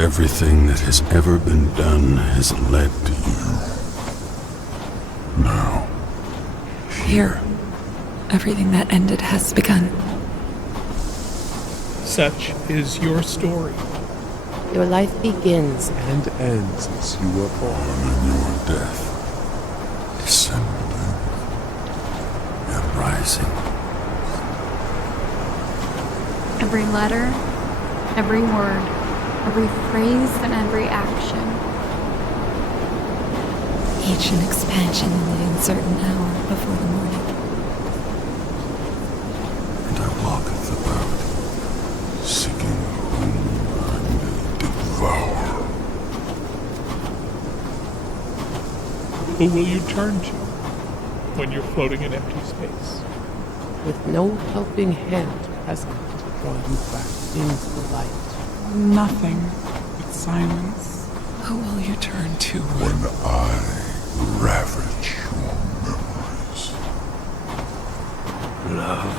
Everything that has ever been done has led to you. Now, Here, everything that ended has begun. Such is your story. Your life begins and ends as you were born. And your death, descending and rising. Every letter, every word, every phrase, and every action. Each an expansion in the uncertain hour before the morning. And I walketh about, seeking whom I may devour. Who will you turn to when you're floating in empty space? with no helping hand present to draw you back into the light. Nothing but silence. Who will you turn to When I ravage your memories. Love.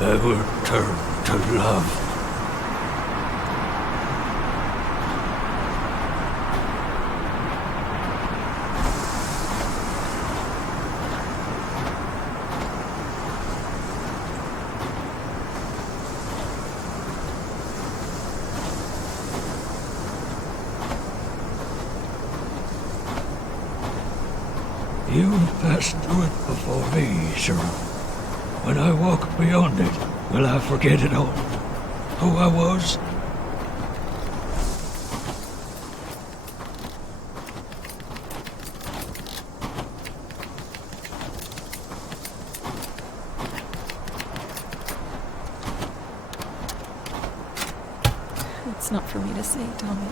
Ever turn to love. You passed through it before me, sir. When I walk beyond it, will I forget it all? Who I was? It's not for me to say, Tommy.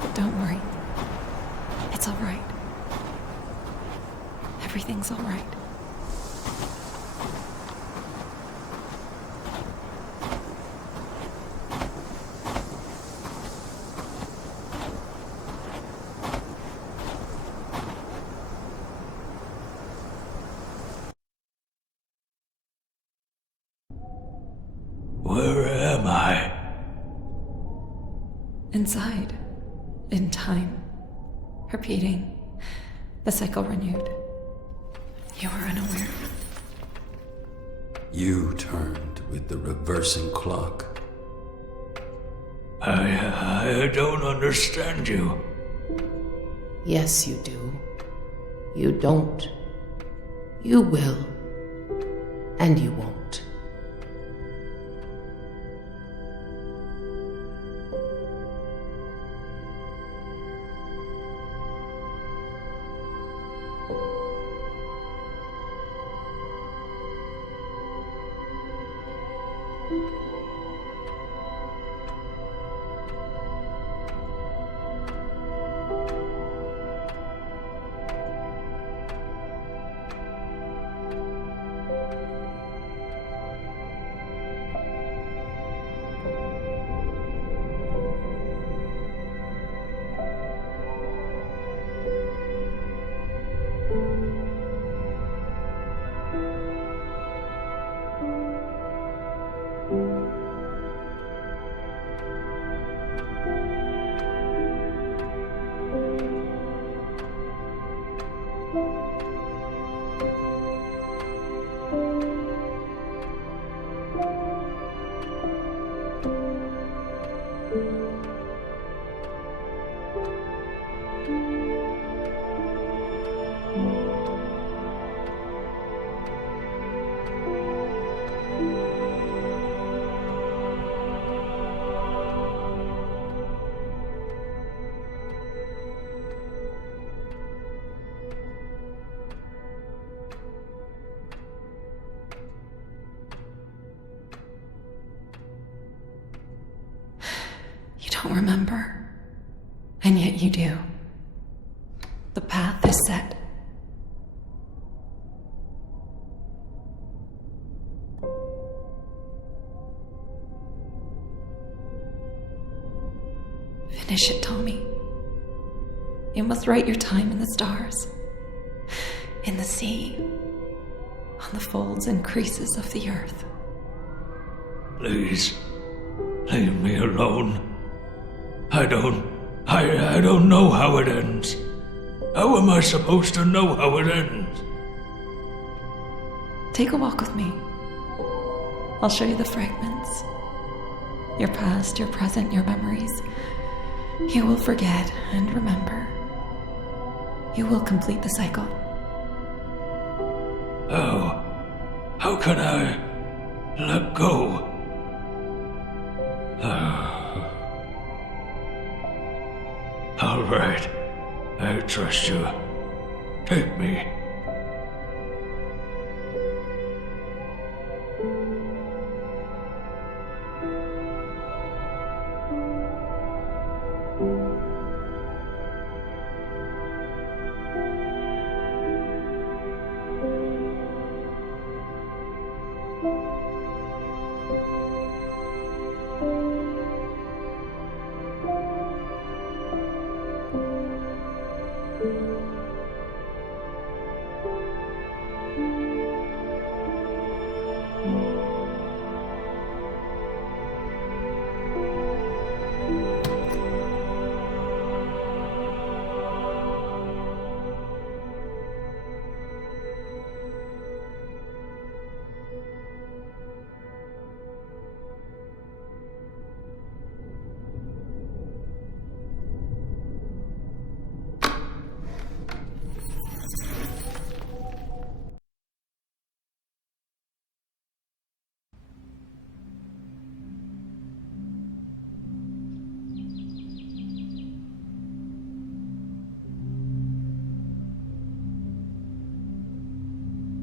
But don't worry. It's all right. Everything's all right. Where am I? Inside. In time. Repeating. The cycle renewed. You were unaware. You turned with the reversing clock. I don't understand you. Yes, you do. You don't. You will. And you won't. You don't remember. And yet you do. The path is set. Finish it, Tommy. You must write your time in the stars, in the sea, on the folds and creases of the earth. Please, leave me alone. I don't know how it ends. How am I supposed to know how it ends? Take a walk with me. I'll show you the fragments. Your past, your present, your memories. You will forget and remember. You will complete the cycle. How can I let go? All right, I trust you. Take me.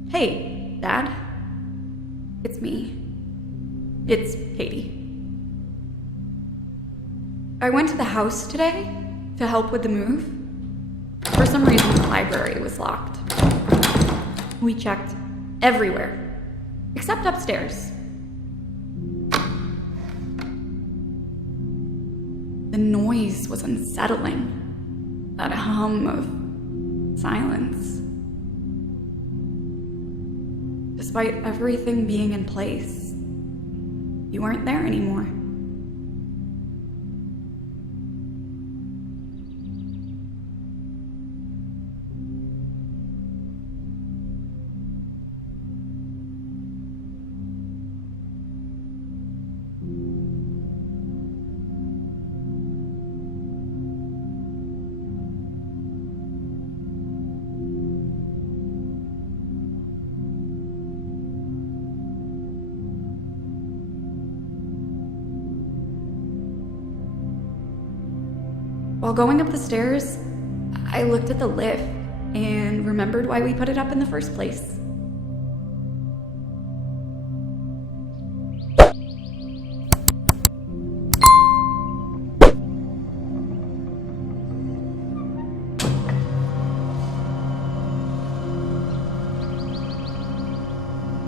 Hey, Dad. It's me. It's Katie. I went to the house today to help with the move. For some reason, the library was locked. We checked everywhere, except upstairs. The noise was unsettling. That hum of silence. Despite everything being in place, you weren't there anymore. While going up the stairs, I looked at the lift and remembered why we put it up in the first place.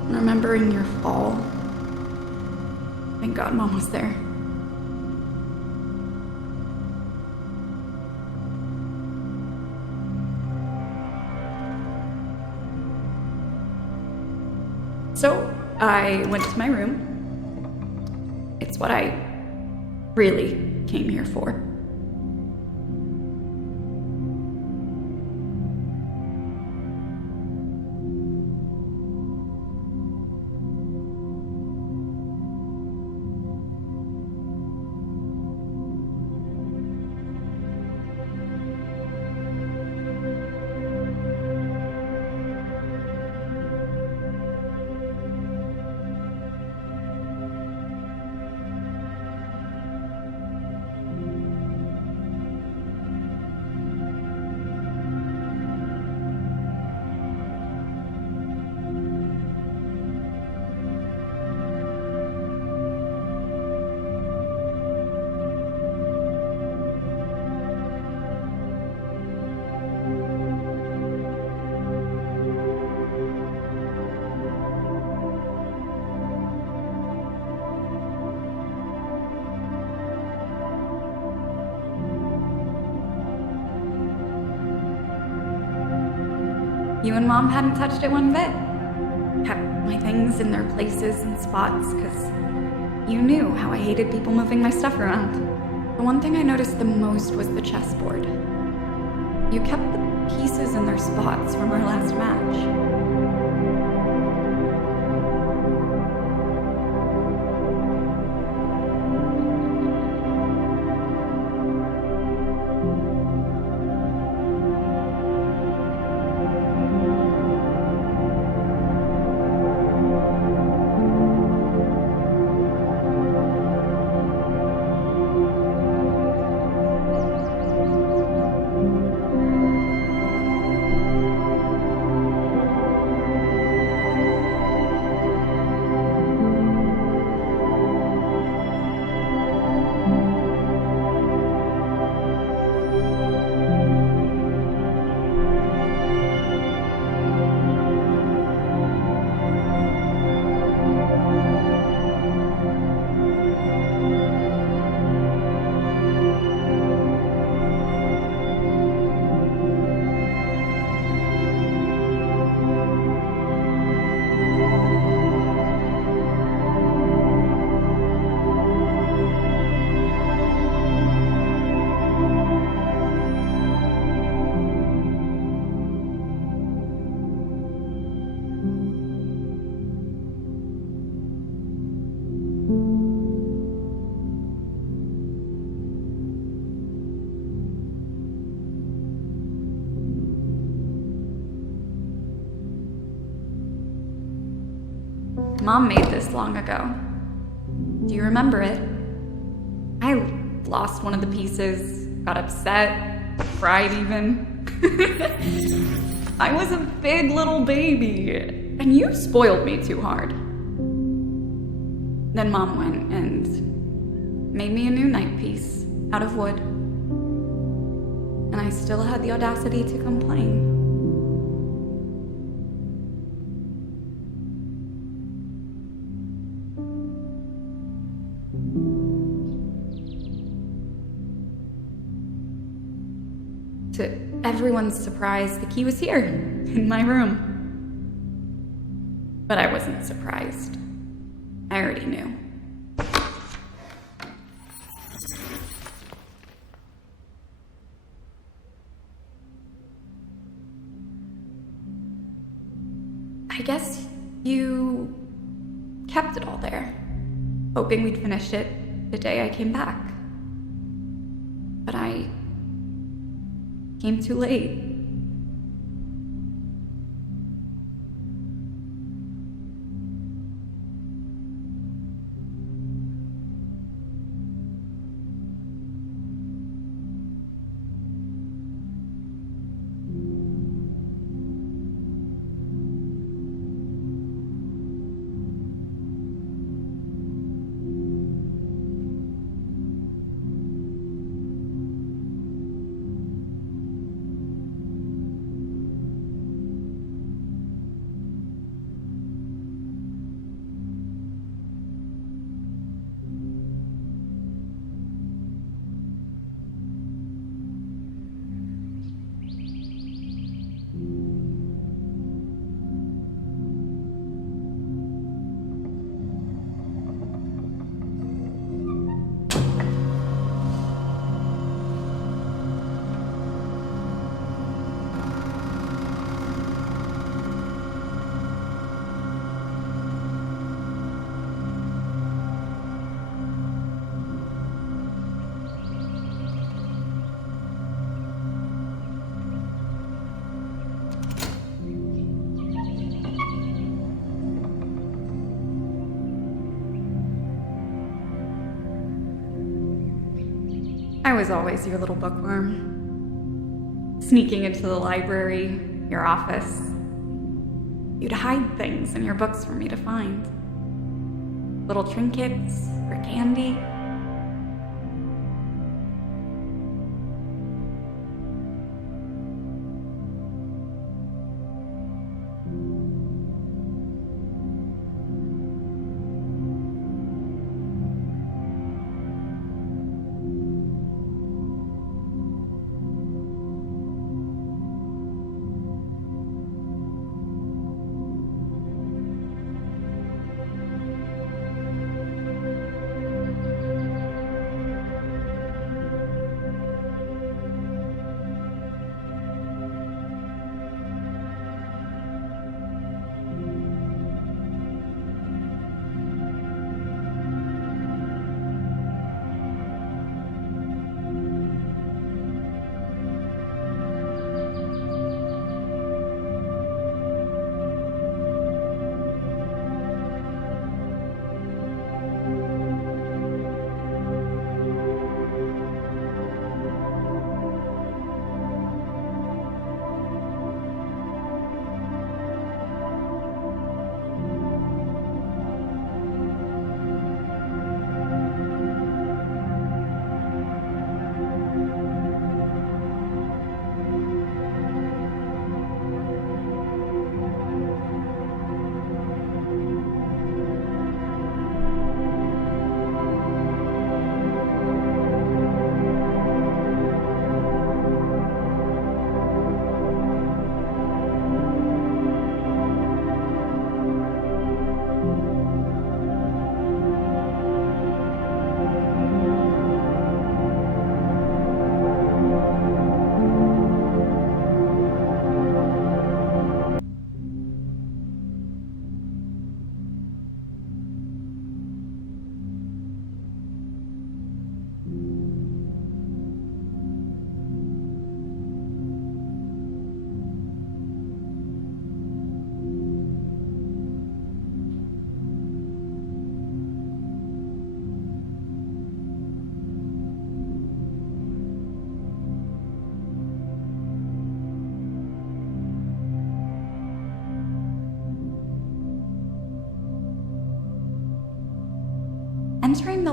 Remembering your fall. Thank God Mom was there. So I went to my room. It's what I really came here for. You and Mom hadn't touched it one bit. Kept my things in their places and spots, because you knew how I hated people moving my stuff around. The one thing I noticed the most was the chessboard. You kept the pieces in their spots from our last match. Mom made this long ago. Do you remember it? I lost one of the pieces, got upset, cried even. I was a big little baby, and you spoiled me too hard. Then Mom went and made me a new night piece out of wood. And I still had the audacity to complain. To everyone's surprise, the key was here, in my room. But I wasn't surprised. I already knew. I guess you kept it all there, hoping we'd finish it the day I came back. But I came too late. I was always your little bookworm, sneaking into the library, your office. You'd hide things in your books for me to find. Little trinkets or candy.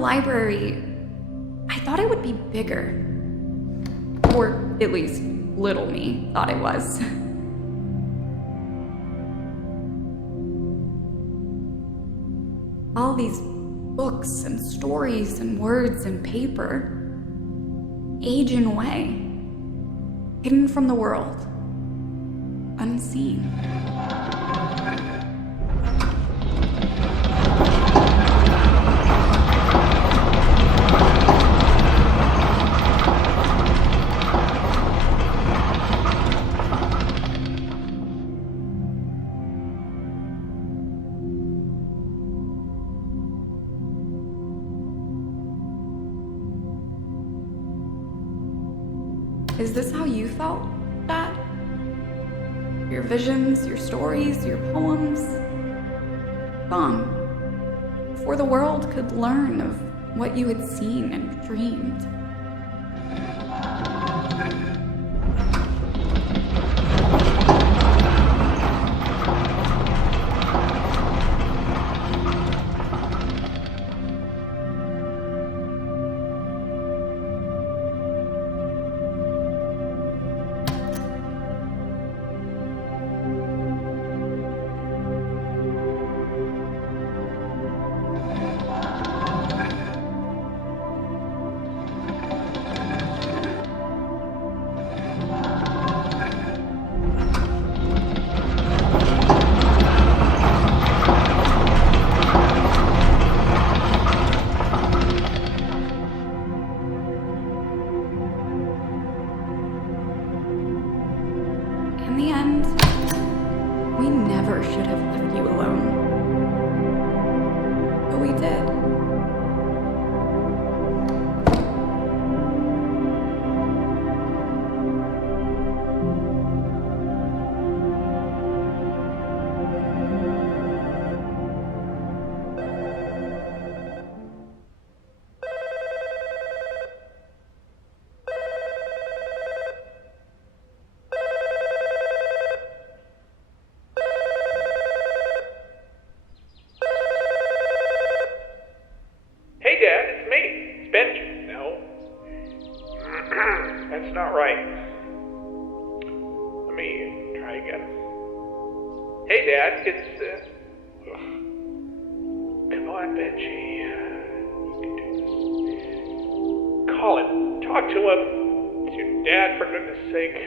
library, I thought it would be bigger. Or at least little me thought it was. All these books and stories and words and paper, aging away, hidden from the world, unseen. Is this how you felt, Dad? Your visions, your stories, your poems? Gone. Before the world could learn of what you had seen and dreamed. In the end, we never should have left you alone. But we did. Hey, Dad, it's me. It's Benjamin. No. That's not right. Let me try again. Hey, Dad, it's, Come on, Benji. You can do this. Call him. Talk to him. It's your dad, for goodness sake.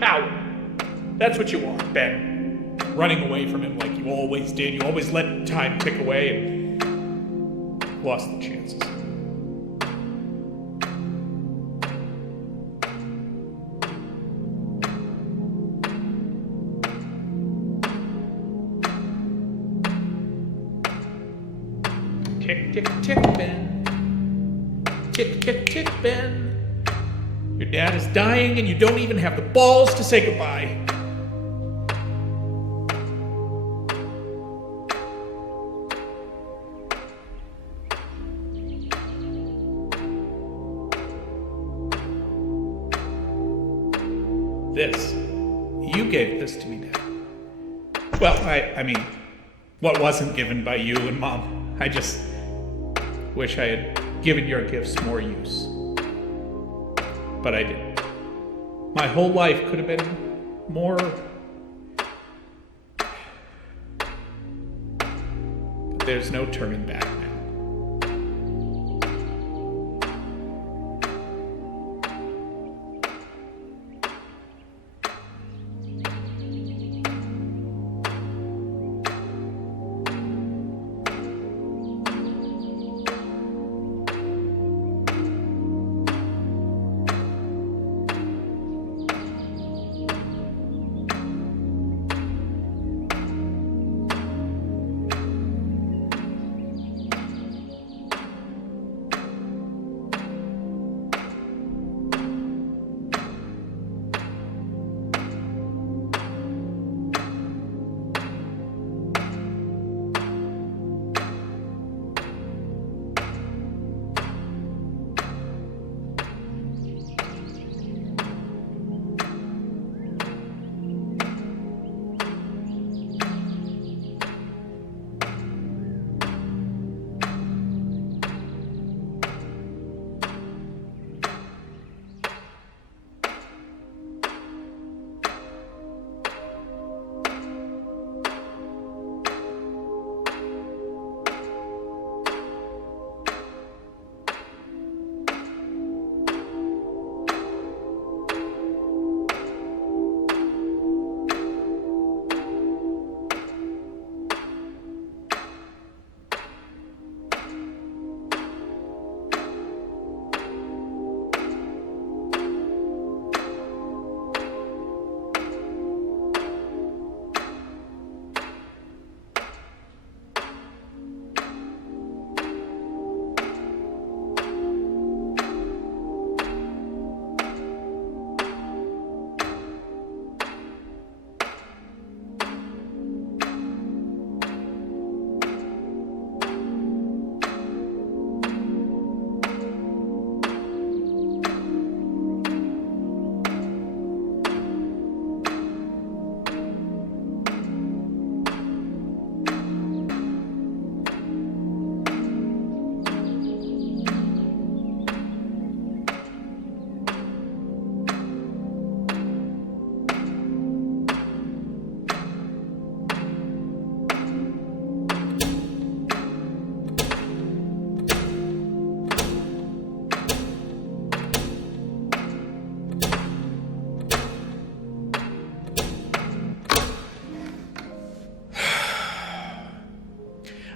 Coward. That's what you are, Ben. Running away from him like you always did. You always let time tick away and lost the chances. Tick, tick, tick, Ben. Tick, tick, tick, Ben. Your dad is dying and you don't even have the balls to say goodbye. This. You gave this to me, Dad. Well, I mean, what wasn't given by you and Mom. I just wish I had given your gifts more use. But I didn't. My whole life could have been more... But there's no turning back now.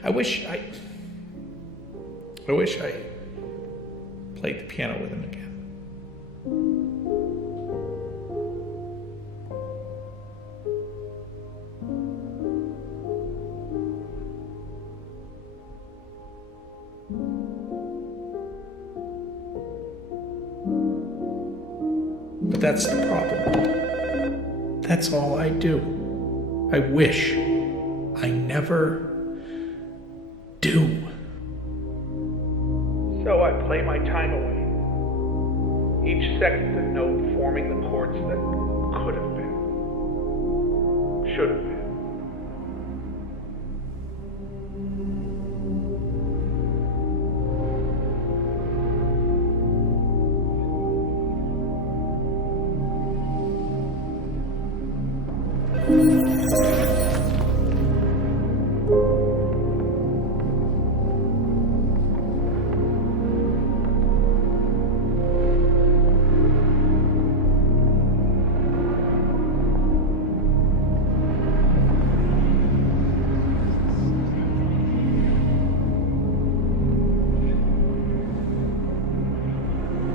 I wish I played the piano with him again. But that's the problem. That's all I do. I wish. I never do. So I play my time away. Each second a note forming the chords that could have been. Should have been.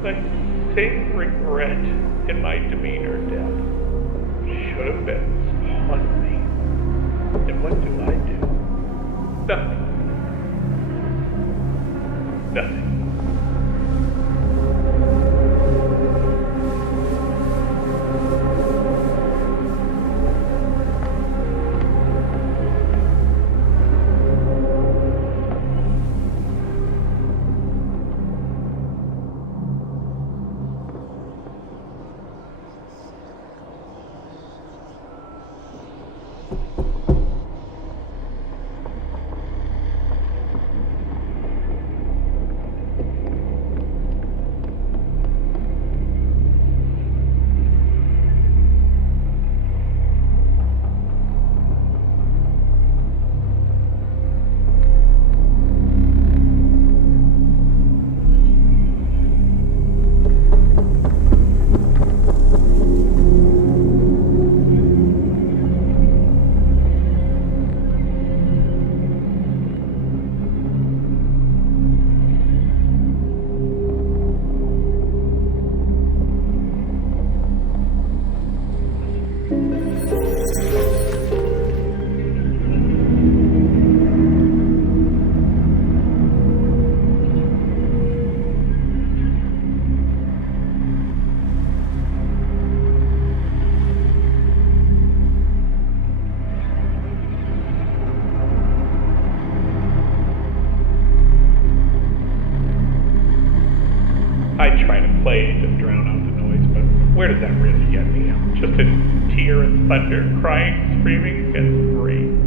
I think regret in my demeanor, Deb. Should have been on me. And what do? Nothing. Nothing. I try to play to drown out the noise, but where did that really get me? Just a tear and thunder, crying, screaming against rain.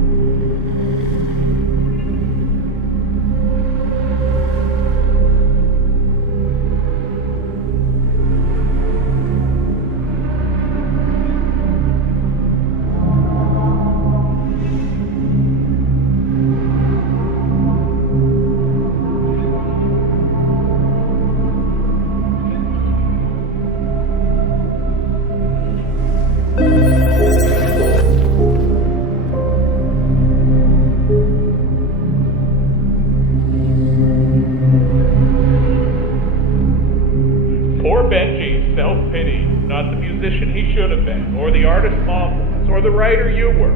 Benji, self-pity, not the musician he should have been, or the artist Mom was, or the writer you were.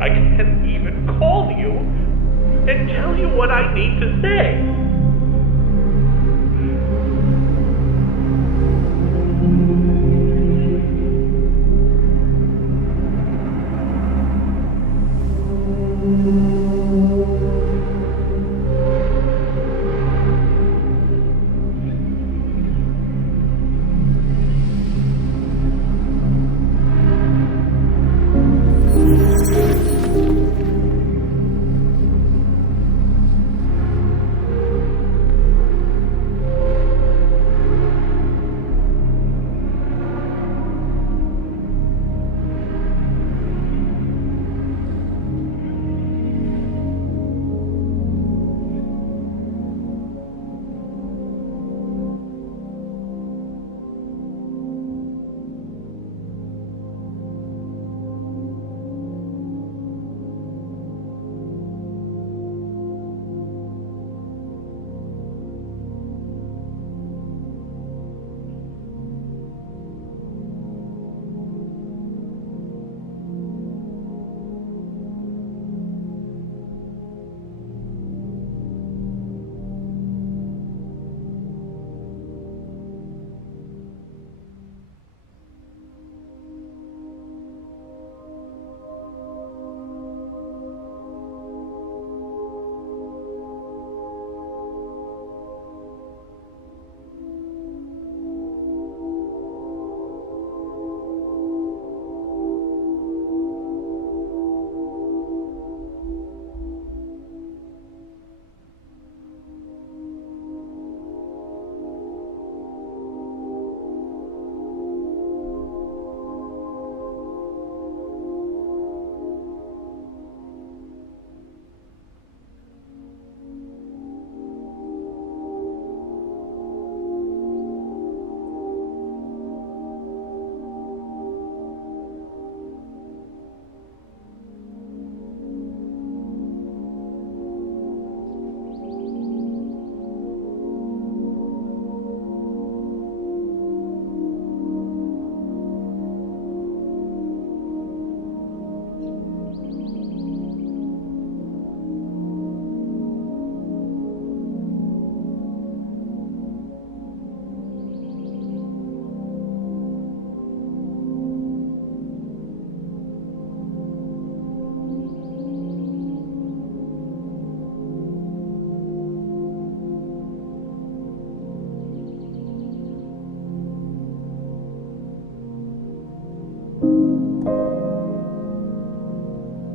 I can't even call you and tell you what I need to say.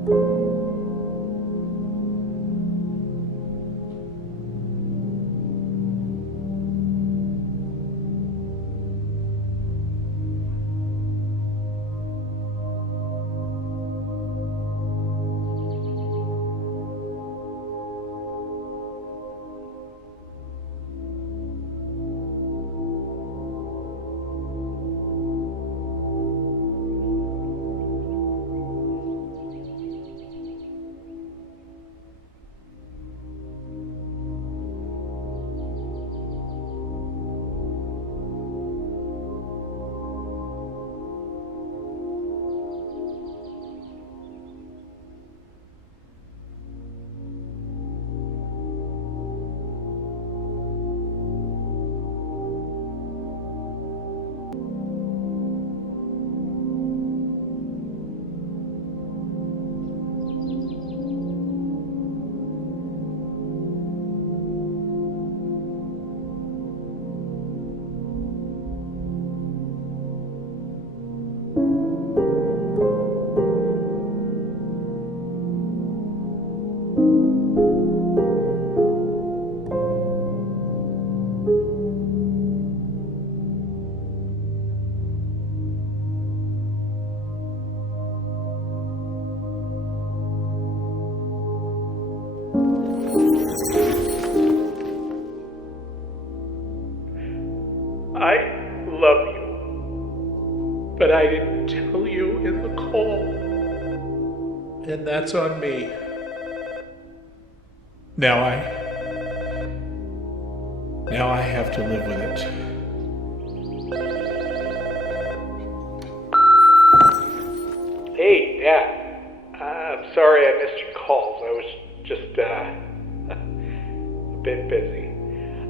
I love you, but I didn't tell you in the call. And that's on me. Now I have to live with it. Hey, Dad. I'm sorry I missed your calls. I was just a bit busy.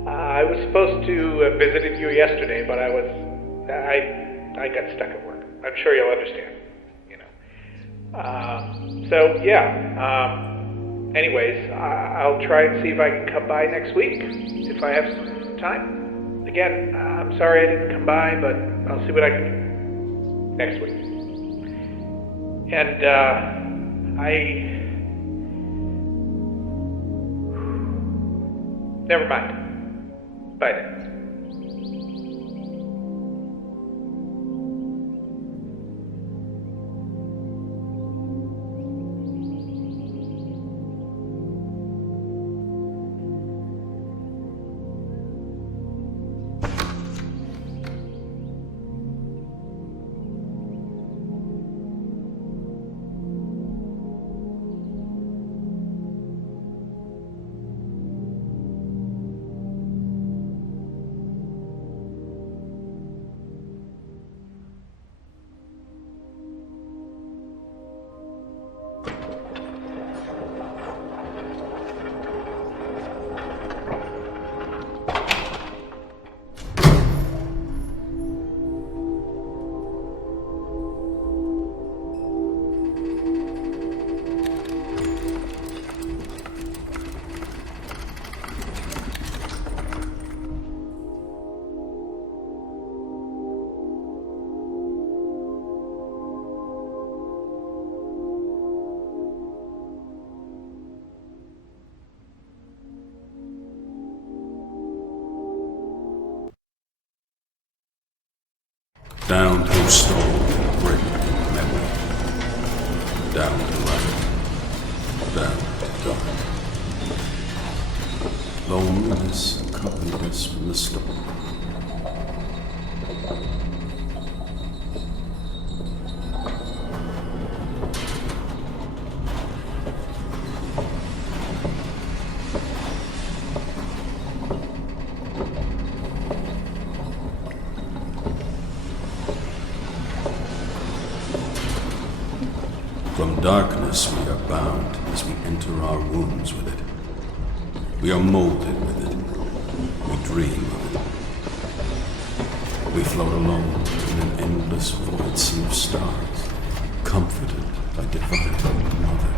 I was supposed to have visited you yesterday, but I got stuck at work. I'm sure you'll understand, you know. Anyways, I'll try and see if I can come by next week, if I have some time. Again, I'm sorry I didn't come by, but I'll see what I can do next week. And, never mind. Bye then. Down through storm, brick, memory. Down to light. Down to dark. Loneliness accompanied us from the storm. From darkness we are bound as we enter our wounds with it. We are molded with it. We dream of it. We float alone in an endless void sea of stars, comforted by divine mother.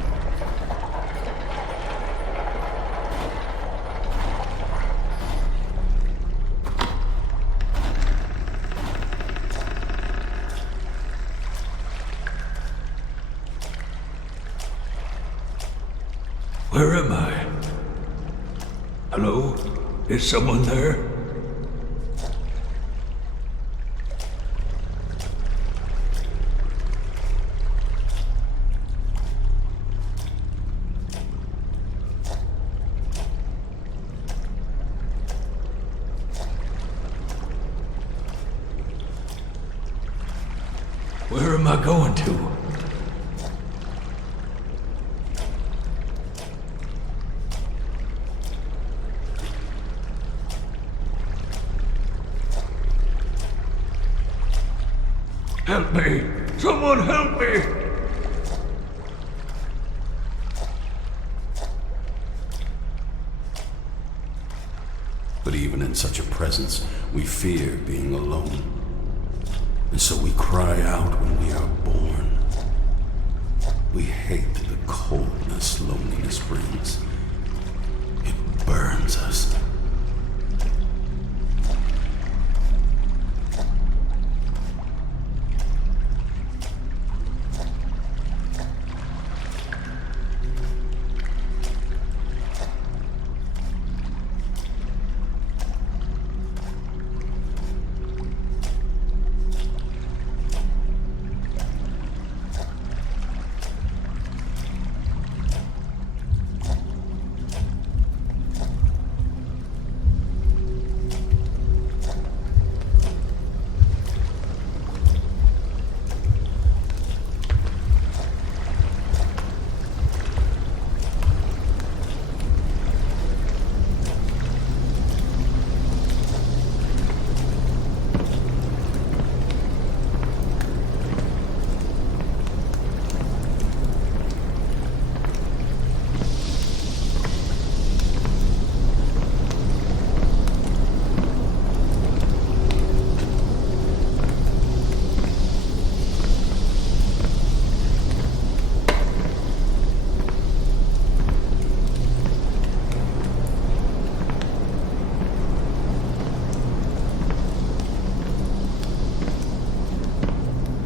Where am I? Hello? Is someone there? Where am I going to? Help me! Someone help me! But even in such a presence, we fear being alone. And so we cry out when we are born. We hate the coldness loneliness brings. It burns us.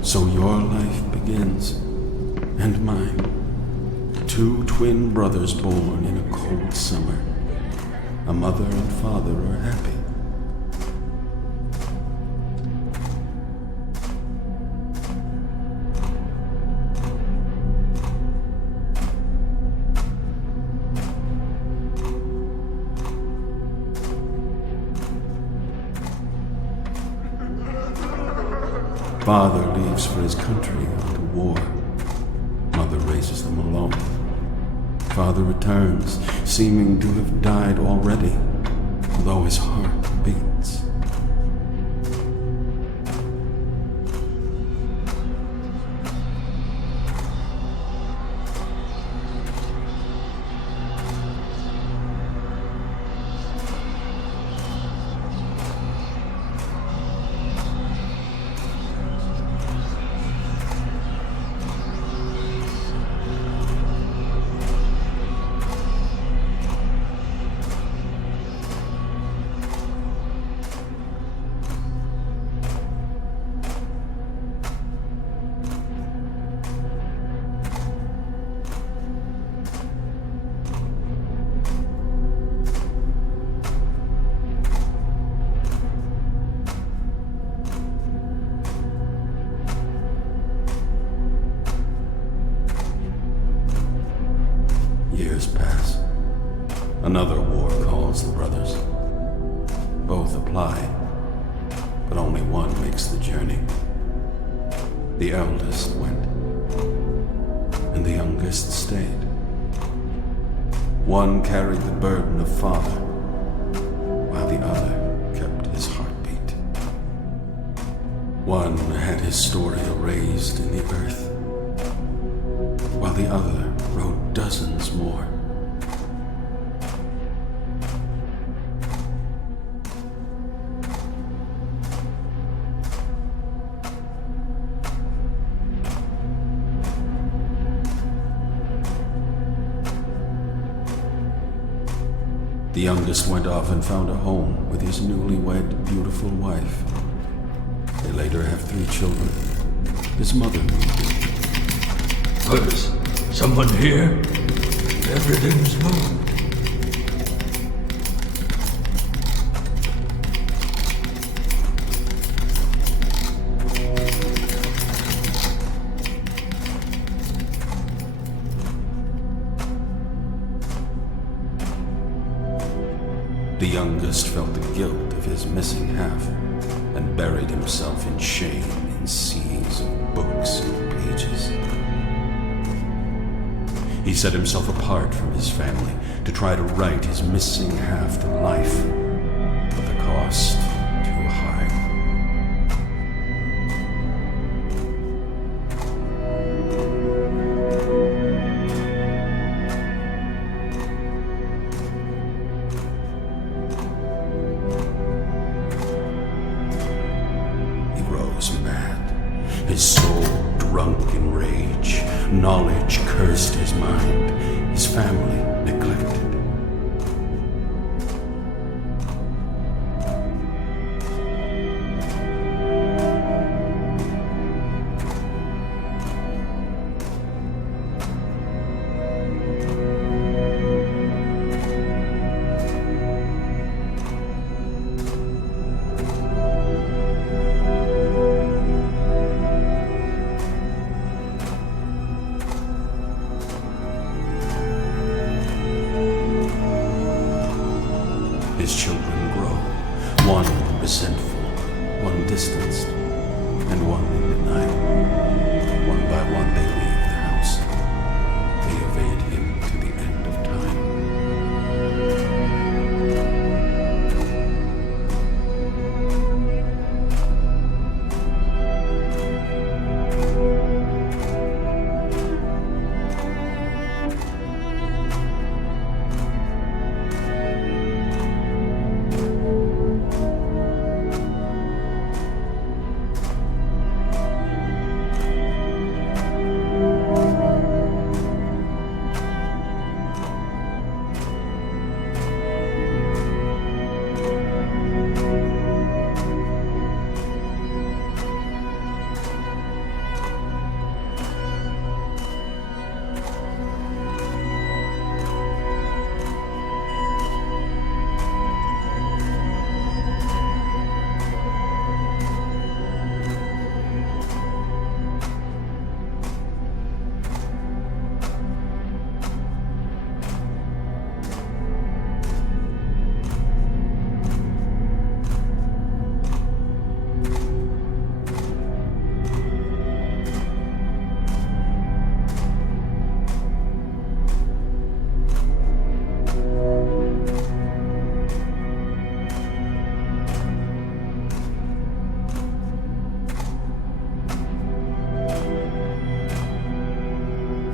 So your life begins, and mine. Two twin brothers born in a cold summer. A mother and father are happy. Father leaves for his country to war. Mother raises them alone. Father returns, seeming to have died already, although his heart beats. Years pass. Another war calls the brothers. Both apply, but only one makes the journey. The eldest went, and the youngest stayed. One carried the burden of father, while the other kept his heartbeat. One had his story erased in the earth, while the other wrote dozens more. The youngest went off and found a home with his newlywed, beautiful wife. They later have 3 children. His mother moved in. Was someone here? everything's moved. The youngest felt the guilt of his missing half and buried himself in shame in seas of books and pages. He set himself apart from his family to try to write his missing half to life, but the cost too high. He rose mad, his soul drunk in rage. Knowledge cursed his mind, his family neglected. His children grow, one resentful, one distanced, and one in denial. One by one they leave the house. They evade him to the end of time.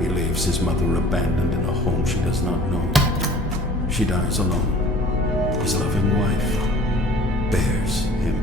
He leaves his mother abandoned in a home she does not know. She dies alone. His loving wife bears him.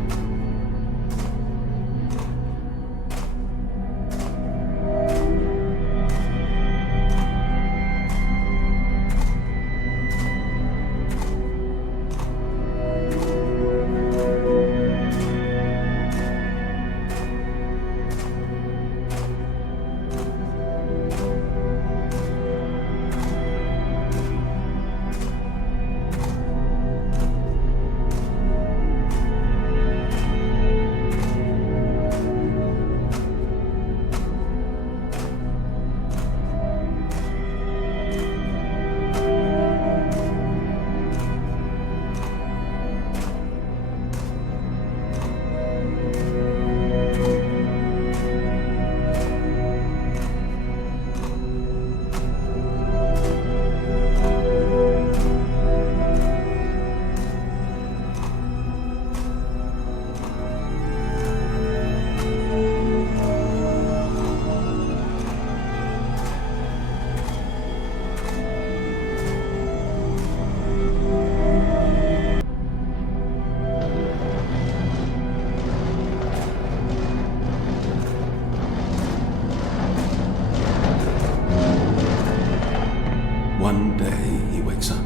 One day he wakes up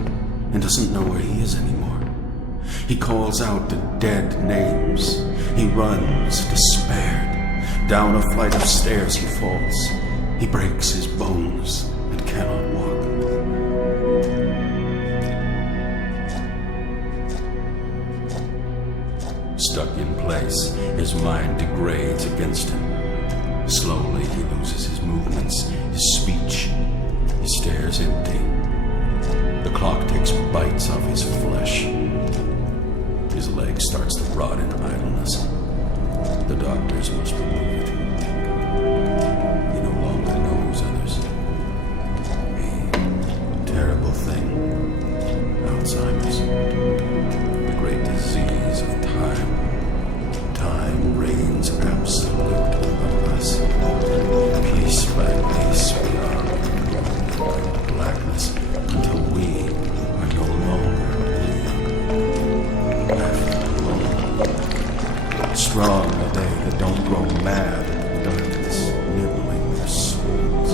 and doesn't know where he is anymore. He calls out the dead names. He runs, despaired. Down a flight of stairs he falls. He breaks his bones and cannot walk. stares empty. The clock takes bites off his flesh. His leg starts to rot in idleness. The doctors must remove it. He no longer knows others. A terrible thing. Alzheimer's. The great disease of time. Time reigns absolute above us. Piece by piece we are removed by blackness until we are no longer living. Strong are they that don't grow mad at the darkness, nibbling their souls.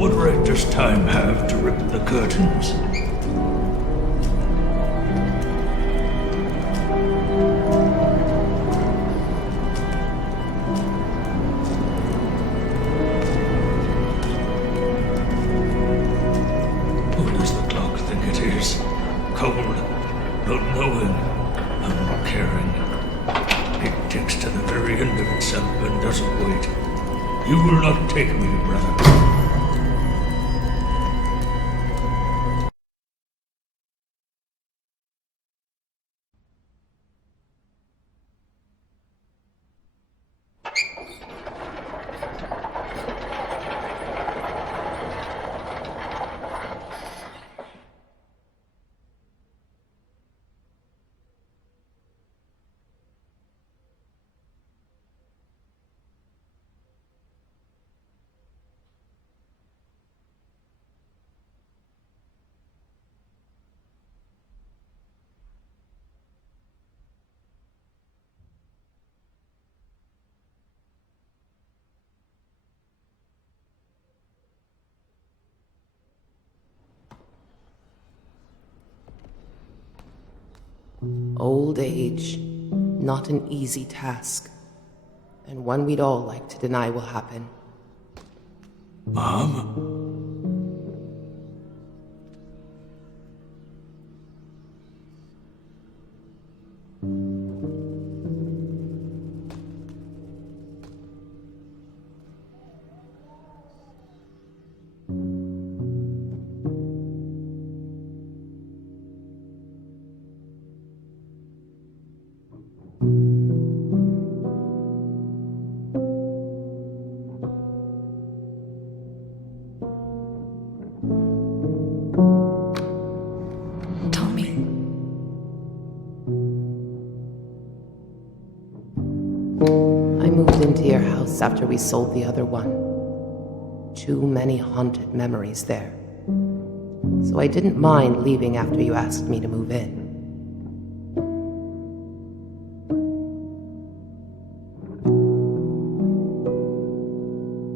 What right does time have to rip the curtains? Who does the clock think it is? Cold, unknowing, uncaring. It ticks to the very end of itself and doesn't wait. You will not take me, brother. Old age, not an easy task, and one we'd all like to deny will happen. Mom? Into your house after we sold the other one. Too many haunted memories there. So I didn't mind leaving after you asked me to move in.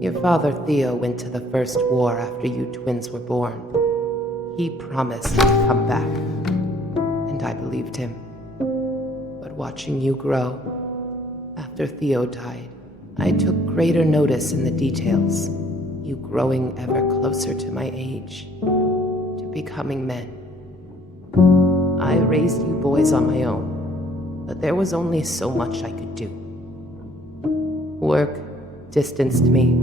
Your father Theo went to the first war after you twins were born. He promised to come back, and I believed him. But watching you grow, after Theo died, I took greater notice in the details, you growing ever closer to my age, to becoming men. I raised you boys on my own, but there was only so much I could do. Work distanced me.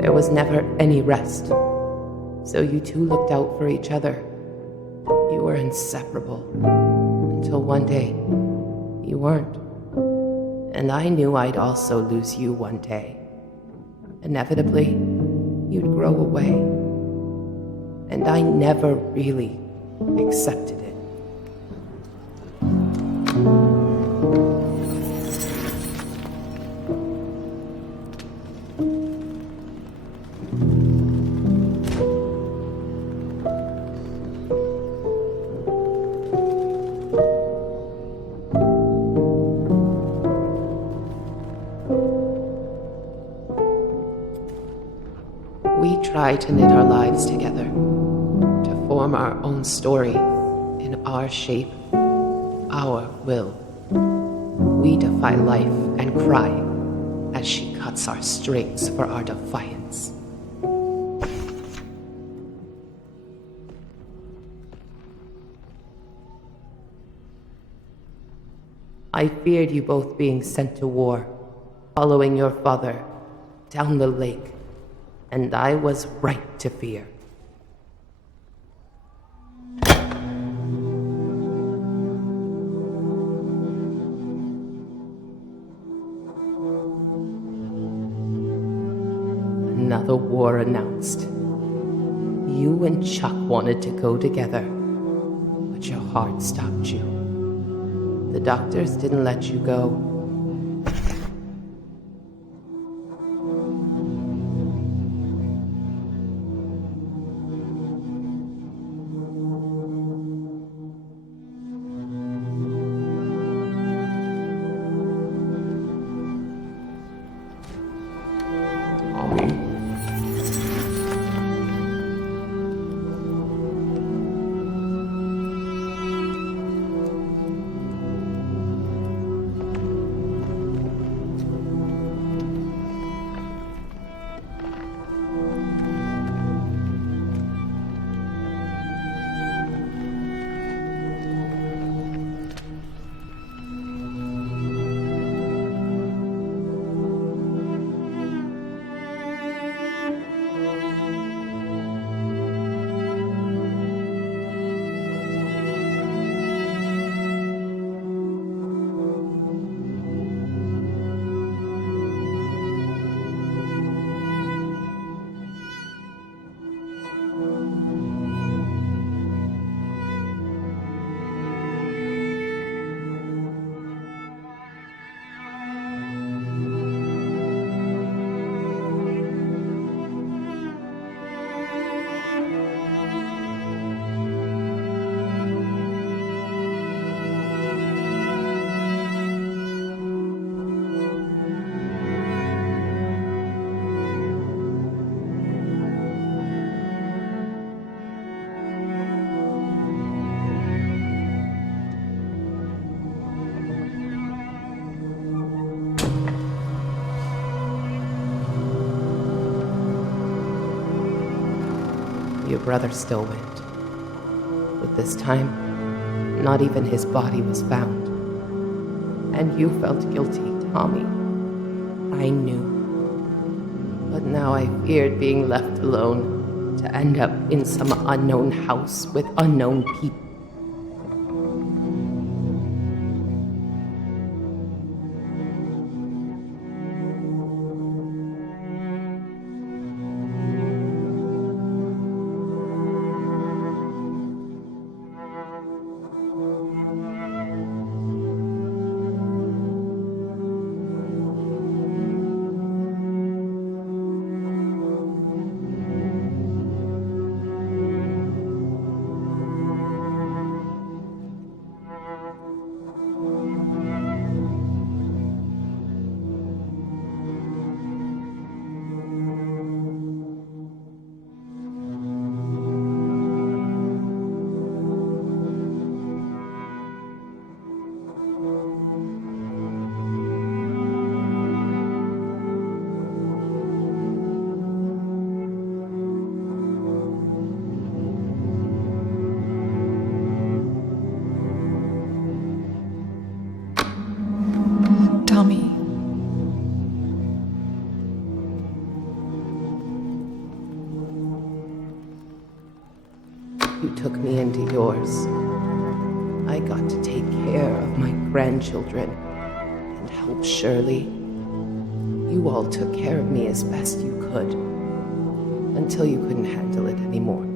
There was never any rest. So you two looked out for each other. You were inseparable, until one day, you weren't. And I knew I'd also lose you one day. Inevitably, you'd grow away. And I never really accepted it. We try to knit our lives together, to form our own story, in our shape, our will. We defy life and cry as she cuts our strings for our defiance. I feared you both being sent to war, following your father down the lake. And I was right to fear. Another war announced. You and Chuck wanted to go together, but your heart stopped you. The doctors didn't let you go. Your brother still went. But this time, not even his body was found. And you felt guilty, Tommy. I knew. But now I feared being left alone, to end up in some unknown house with unknown people. Tommy. You took me into yours. I got to take care of my grandchildren and help Shirley. You all took care of me as best you could, until you couldn't handle it anymore.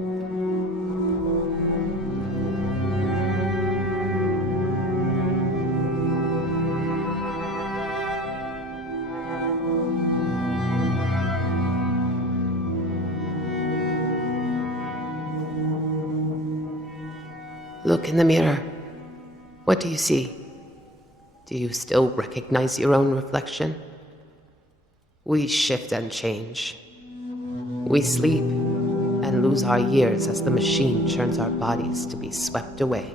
Look in the mirror. What do you see? Do you still recognize your own reflection? We shift and change. We sleep and lose our years as the machine churns our bodies to be swept away.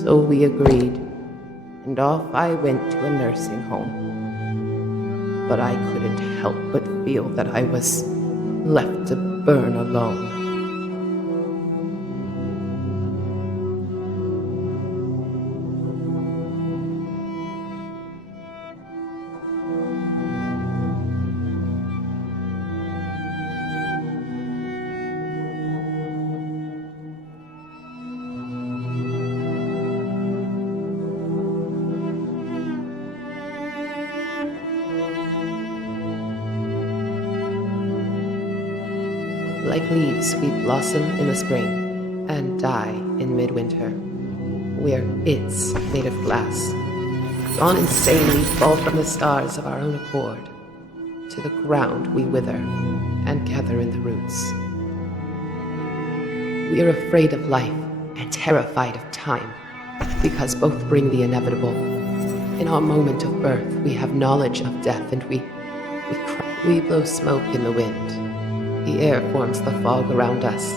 So we agreed, and off I went to a nursing home. But I couldn't help but feel that I was left to burn alone. Like leaves, we blossom in the spring and die in midwinter. We're its made of glass, gone insanely fall from the stars of our own accord. To the ground we wither and gather in the roots. We are afraid of life and terrified of time, because both bring the inevitable. In our moment of birth, we have knowledge of death, and we blow smoke in the wind. The air forms the fog around us.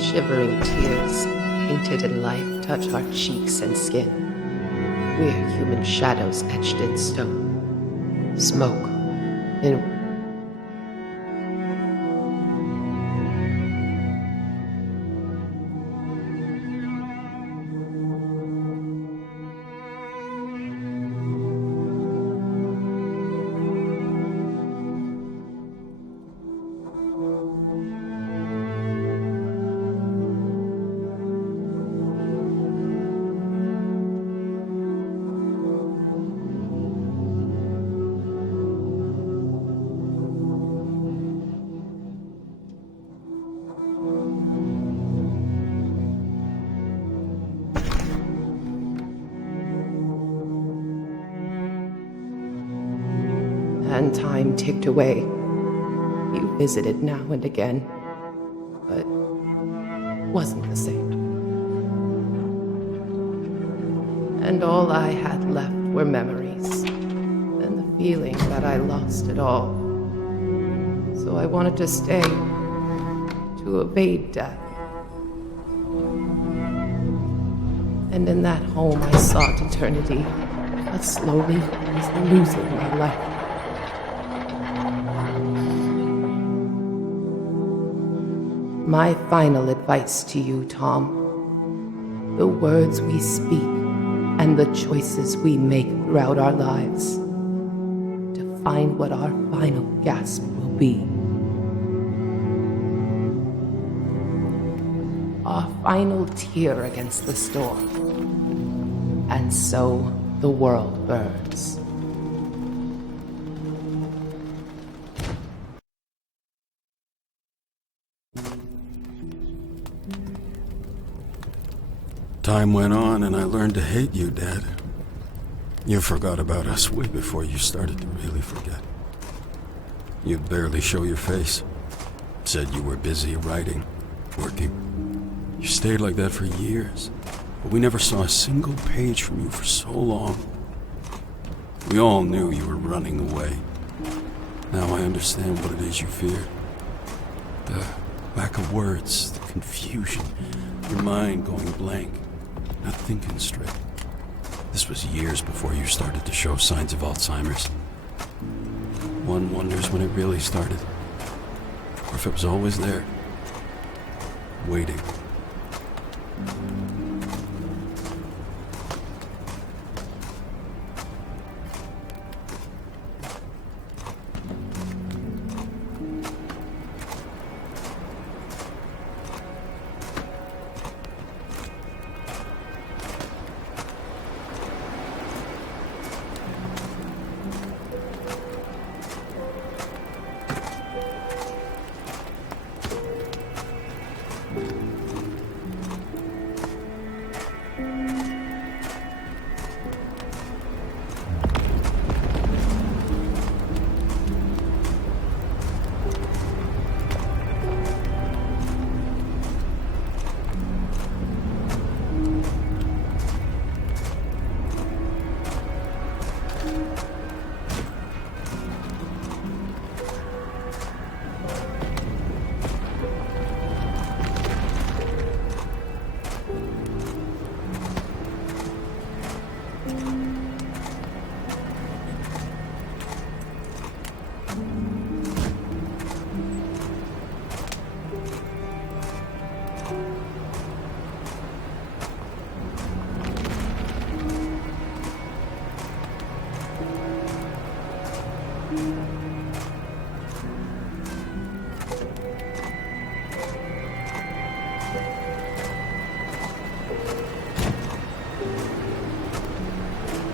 Shivering tears, painted in life, touch our cheeks and skin. We are human shadows etched in stone. Smoke in and time ticked away. You visited now and again, but wasn't the same. And all I had left were memories, and the feeling that I lost it all. So I wanted to stay, to evade death. And in that home I sought eternity, but slowly was losing my life. My final advice to you, Tom. The words we speak and the choices we make throughout our lives define what our final gasp will be. Our final tear against the storm. And so the world burns. Time went on and I learned to hate you, Dad. You forgot about us way before you started to really forget. You'd barely show your face. Said you were busy writing, working. You stayed like that for years, but we never saw a single page from you for so long. We all knew you were running away. Now I understand what it is you feared. The lack of words, the confusion, your mind going blank. Not thinking straight. This was years before you started to show signs of Alzheimer's. One wonders when it really started. Or if it was always there. Waiting.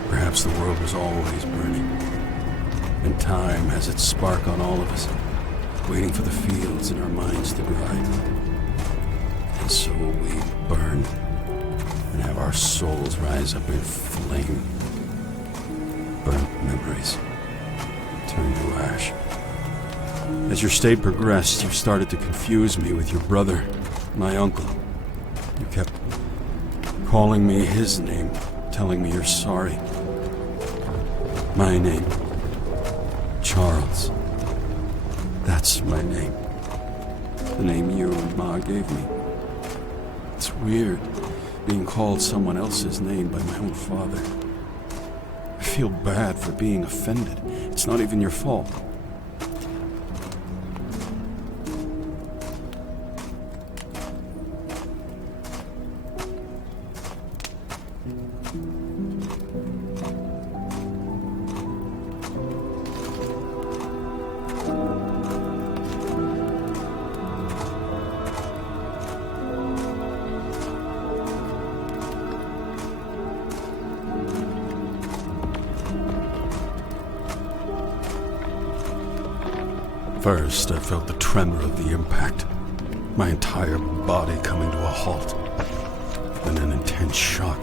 Perhaps the world was always burning, and time has its spark on all of us, waiting for the fields in our minds to dry. And so we burn, and have our souls rise up in flame. Burnt memories turn to ash. As your state progressed, you started to confuse me with your brother, my uncle. You kept calling me his name, telling me you're sorry. My name, Charles. That's my name. The name you and Ma gave me. It's weird, being called someone else's name by my own father. I feel bad for being offended. It's not even your fault. First, I felt the tremor of the impact, my entire body coming to a halt. Then an intense shock,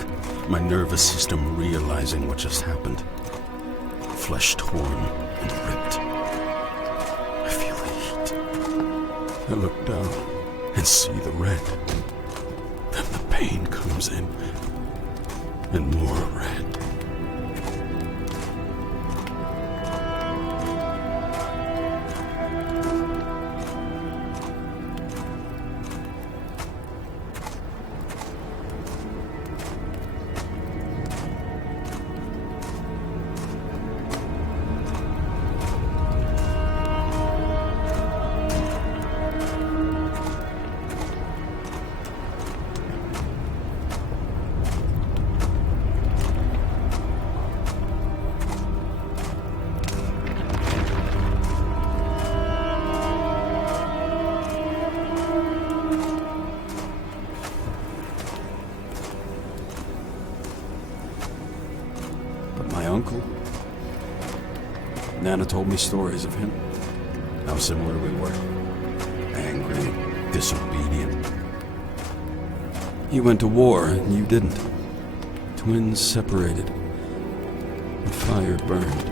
my nervous system realizing what just happened. Flesh torn and ripped. I feel the heat. I look down and see the red. Then the pain comes in, and more red. Uncle. Nana told me stories of him. How similar we were. Angry, disobedient. He went to war and you didn't. Twins separated. The fire burned.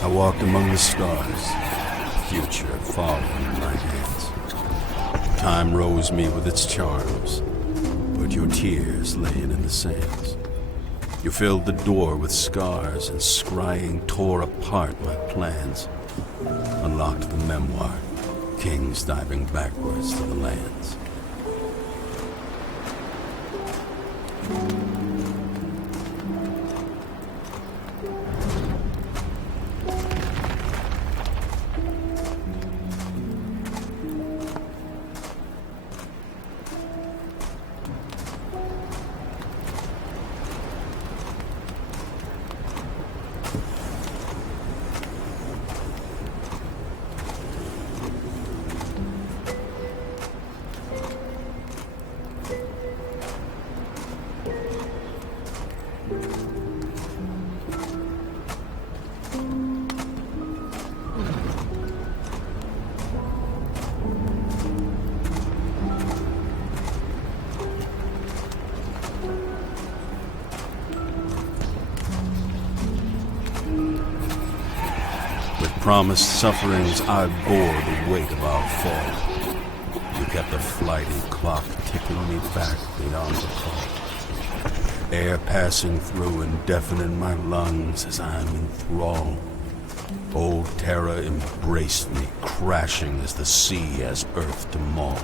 I walked among the stars, future falling in my hands. Time rose me with its charms, but your tears laying in the sands. You filled the door with scars, and scrying tore apart my plans. Unlocked the memoir, kings diving backwards to the lands. promised sufferings, I bore the weight of our fall. You kept the flighty clock ticking me back beyond the call. Air passing through and deafening my lungs as I'm in thrall. Old terror embraced me, crashing as the sea has earth to maul.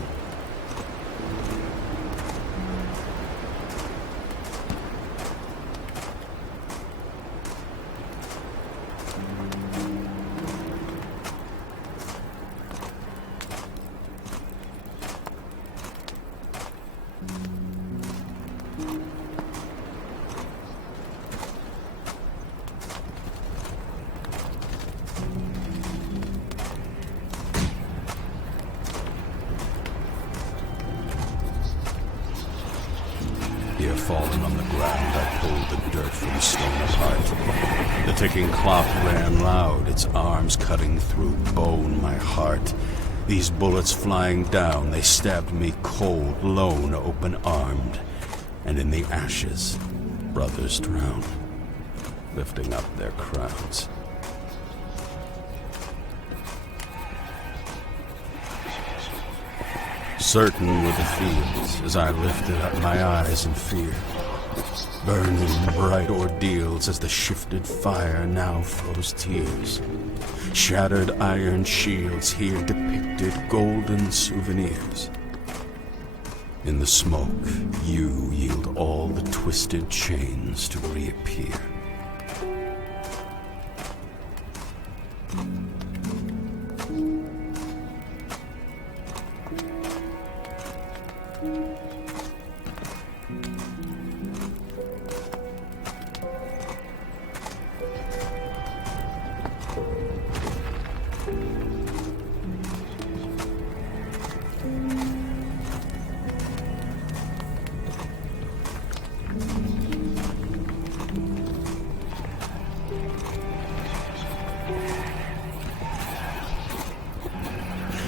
Here fallen on the ground, I pulled the dirt from stone apart. The ticking clock ran loud, its arms cutting through bone, my heart. These bullets flying down, they stabbed me cold, lone, open-armed. And in the ashes, brothers drowned, lifting up their crowns. Certain were the fields as I lifted up my eyes in fear. Burning bright ordeals as the shifted fire now flows tears. Shattered iron shields here depicted golden souvenirs. In the smoke, you yield all the twisted chains to reappear.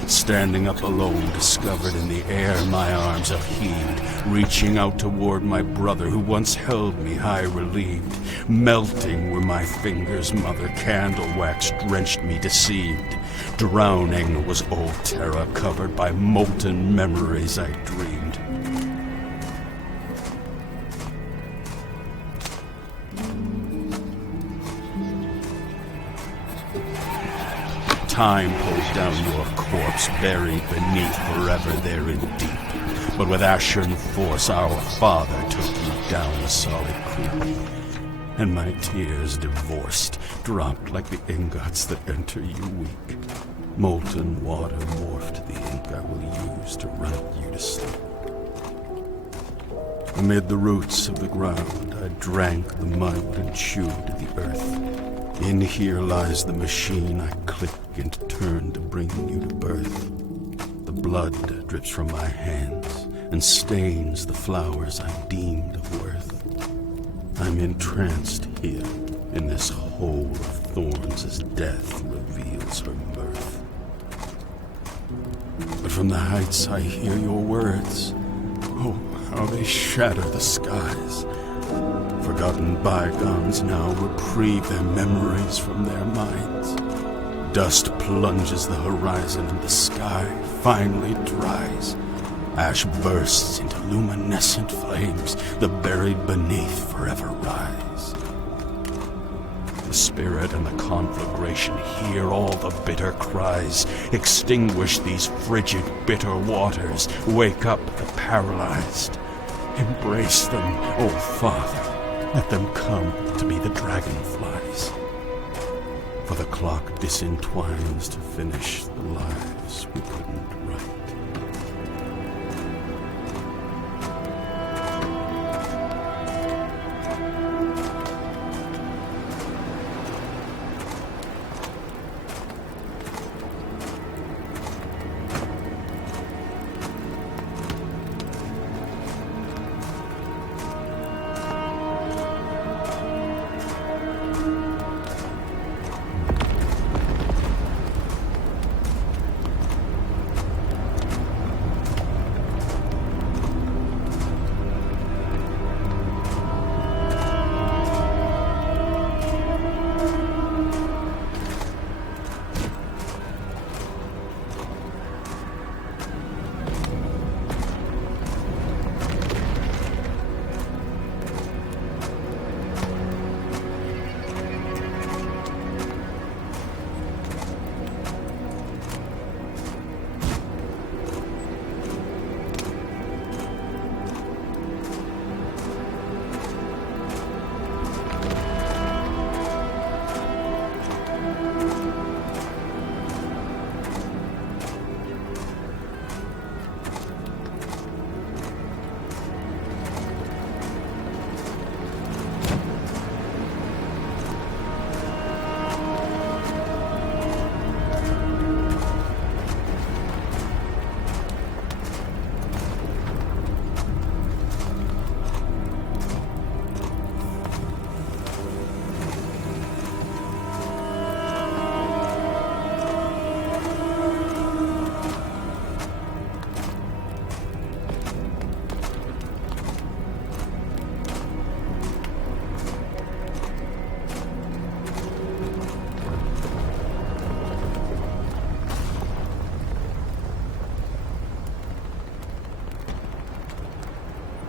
Standing up alone, discovered in the air, my arms upheaved, reaching out toward my brother who once held me high relieved. Melting were my fingers, mother candle wax drenched me deceived. Drowning was old terror covered by molten memories I dreamed. Time pulled down your corpse, buried beneath forever there in deep. But with ashen force our father took you down the solid creek. And my tears divorced, dropped like the ingots that enter you weak. Molten water morphed the ink I will use to write you to sleep. Amid the roots of the ground I drank the mud and chewed the earth. In here lies the machine I click and turn to bring you to birth. The blood drips from my hands and stains the flowers I deemed of worth. I'm entranced here in this hole of thorns as death reveals her mirth. But from the heights I hear your words. Oh, how they shatter the skies. Forgotten bygones now reprieve their memories from their minds. Dust plunges the horizon and the sky finally dries. Ash bursts into luminescent flames, the buried beneath forever rise. The spirit and the conflagration hear all the bitter cries. Extinguish these frigid, bitter waters. Wake up the paralyzed. Embrace them, O Father. Let them come to be the dragonflies. For the clock disentwines to finish the lives we couldn't write.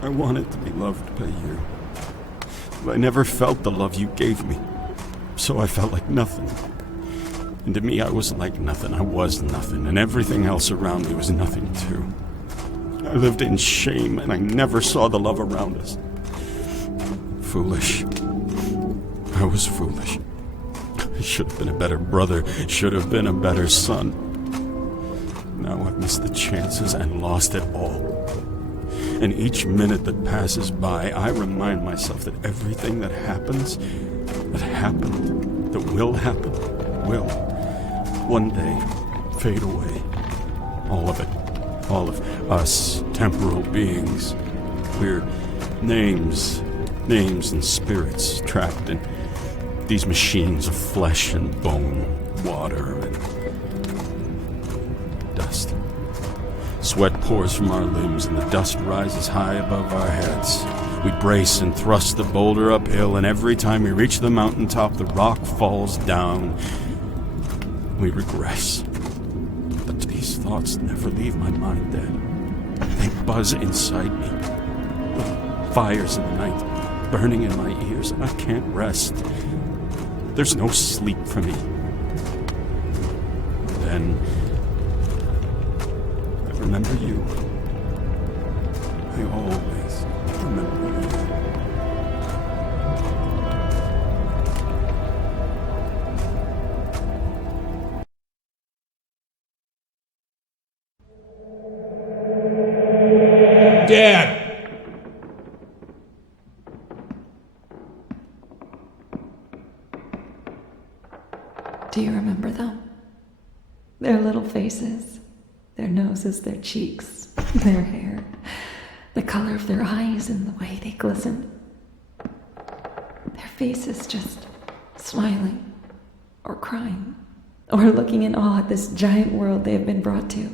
I wanted to be loved by you. But I never felt the love you gave me. So I felt like nothing. And to me, I was like nothing. I was nothing. And everything else around me was nothing, too. I lived in shame, and I never saw the love around us. Foolish. I was foolish. I should have been a better brother. Should have been a better son. Now I've missed the chances and lost it all. And each minute that passes by, I remind myself that everything that happens, that happened, that will happen, will, one day, fade away. All of it. All of us, temporal beings. We're names and spirits trapped in these machines of flesh and bone, water and dust. Sweat pours from our limbs and the dust rises high above our heads. We brace and thrust the boulder uphill, and every time we reach the mountaintop, the rock falls down. We regress. But these thoughts never leave my mind, Dad. They buzz inside me. Little fires in the night, burning in my ears, and I can't rest. There's no sleep for me. Then I remember you. I always remember you. Dad! Do you remember them? Their little faces, their noses, their cheeks, their hair, the color of their eyes and the way they glistened. Their faces just smiling, or crying, or looking in awe at this giant world they have been brought to.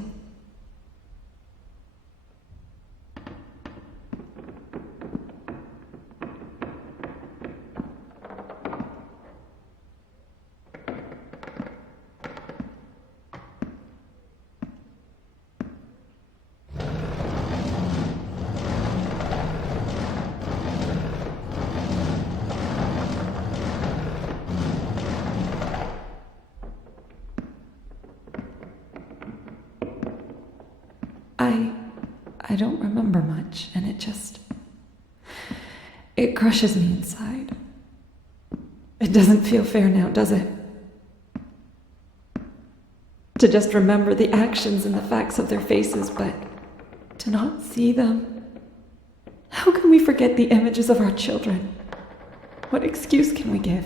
I don't remember much, and it crushes me inside. It doesn't feel fair now, does it? To just remember the actions and the facts of their faces, but to not see them. How can we forget the images of our children? What excuse can we give?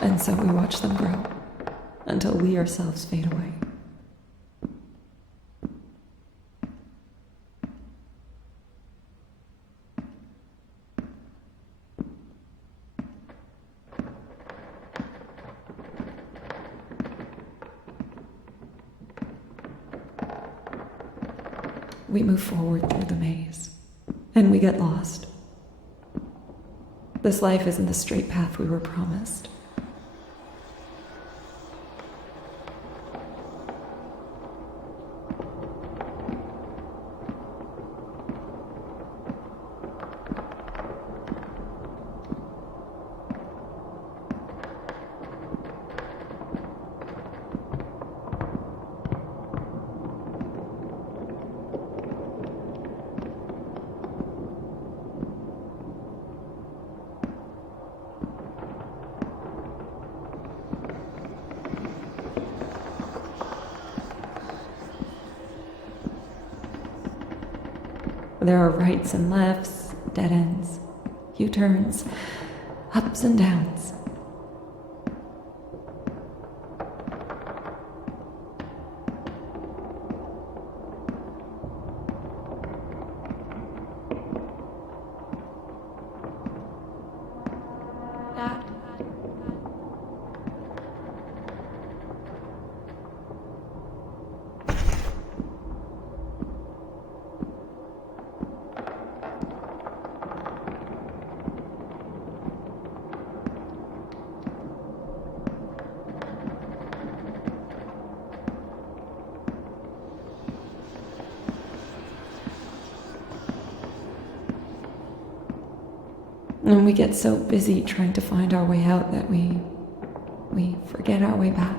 And so we watch them grow until we ourselves fade away. We move forward through the maze, and we get lost. This life isn't the straight path we were promised. There are rights and lefts, dead ends, U-turns, ups and downs. Dad. And we get so busy trying to find our way out that we forget our way back.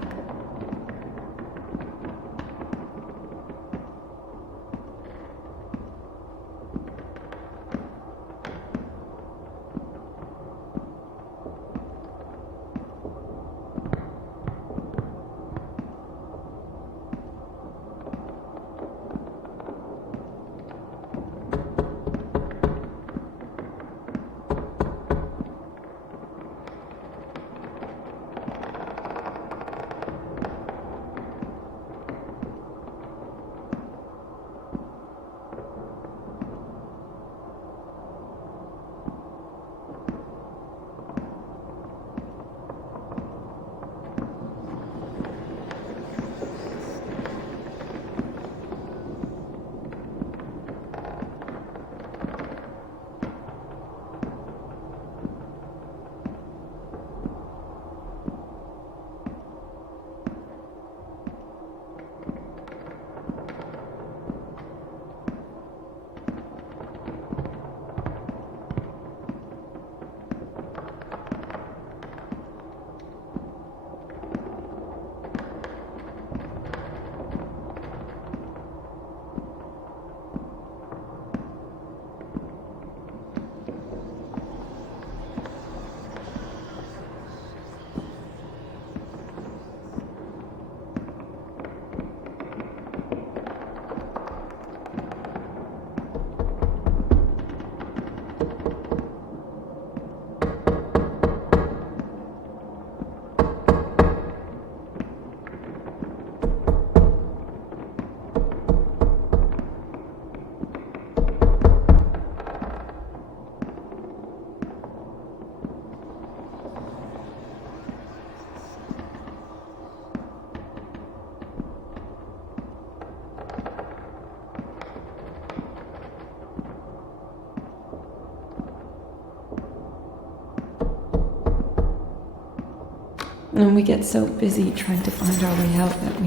And we get so busy trying to find our way out that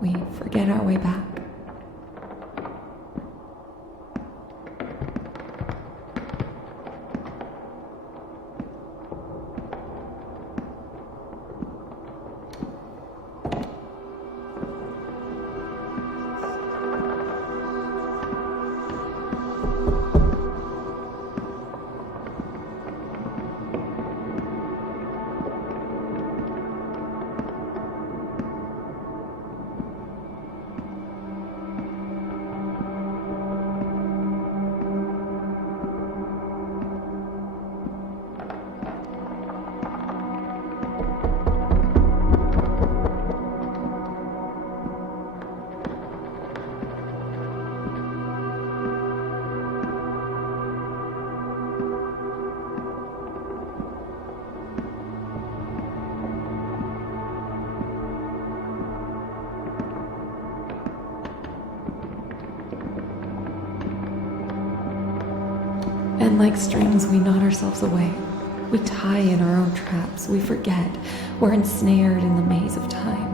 we forget our way back. And like strings, we knot ourselves away. We tie in our own traps. We forget. We're ensnared in the maze of time.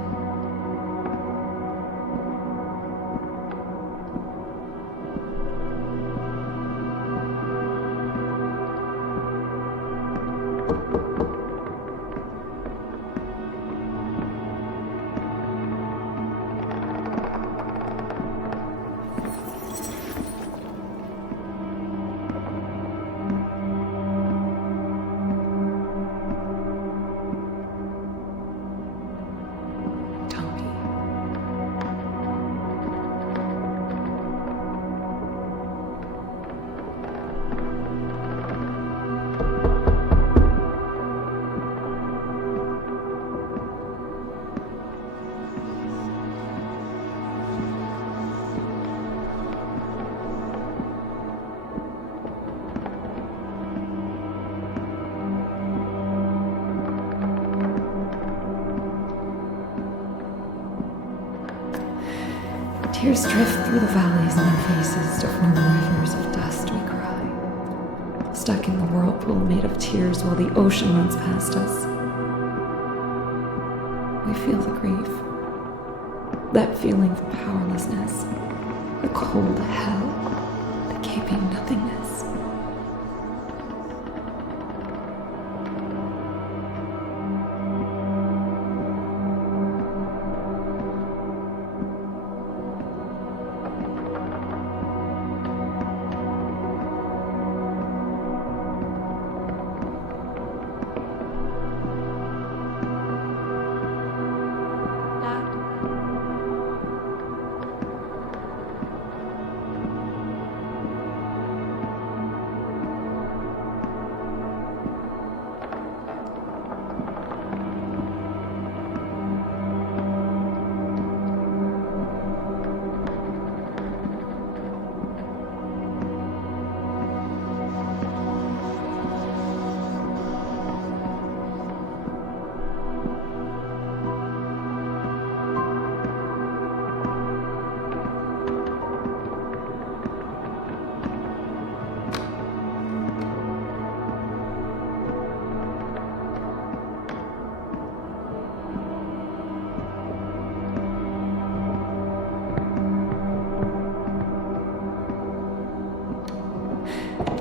Tears drift through the valleys in our faces to form rivers of dust we cry. Stuck in the whirlpool made of tears while the ocean runs past us. We feel the grief. That feeling of powerlessness. The cold hell. The gaping nothingness.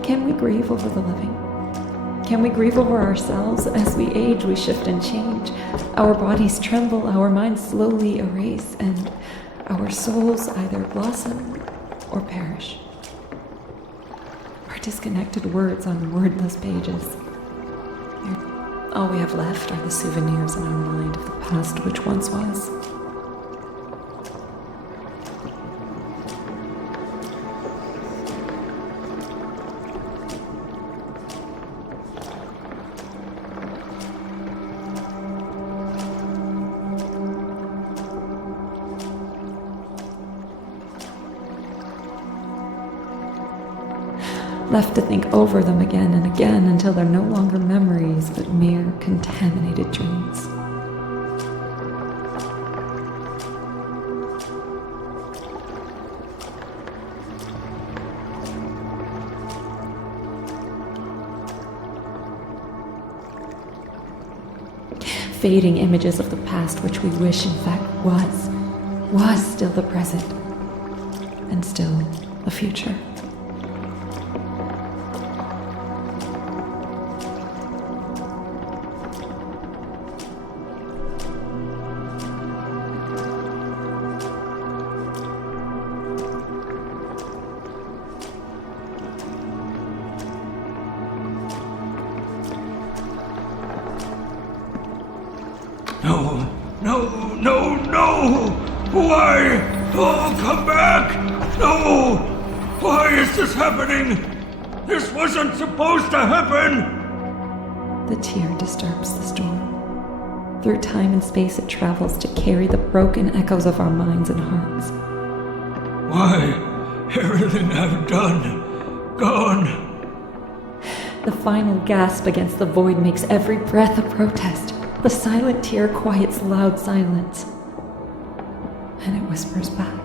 Can we grieve over the living? Can we grieve over ourselves? As we age, we shift and change. Our bodies tremble, our minds slowly erase, and our souls either blossom or perish. Our disconnected words on wordless pages. All we have left are the souvenirs in our mind of the past which once was. Left to think over them again and again until they're no longer memories but mere contaminated dreams. Fading images of the past which we wish in fact was still the present and still a future. No! Why? Oh, come back! No! Why is this happening? This wasn't supposed to happen! The tear disturbs the storm. Through time and space it travels to carry the broken echoes of our minds and hearts. Why? Everything I've done, gone. The final gasp against the void makes every breath a protest. The silent tear quiets loud silence. And it whispers back.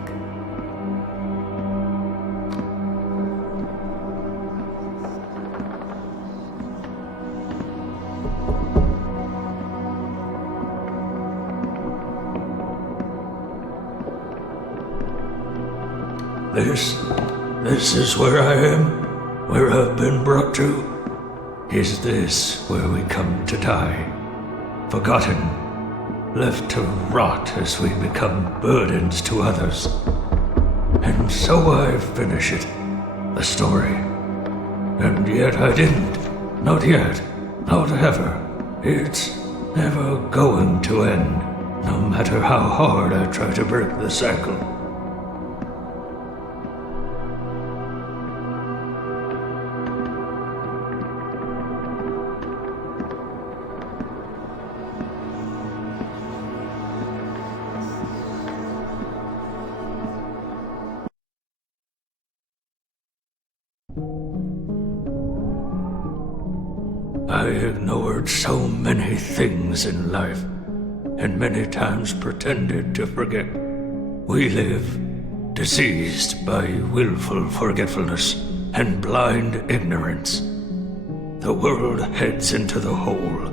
This is where I am, where I've been brought to. Is this where we come to die? Forgotten, left to rot as we become burdens to others. And so I finish it, the story. And yet I didn't. Not yet. Not ever. It's never going to end, no matter how hard I try to break the cycle. I ignored so many things in life, and many times pretended to forget. We live diseased by willful forgetfulness and blind ignorance. The world heads into the hole.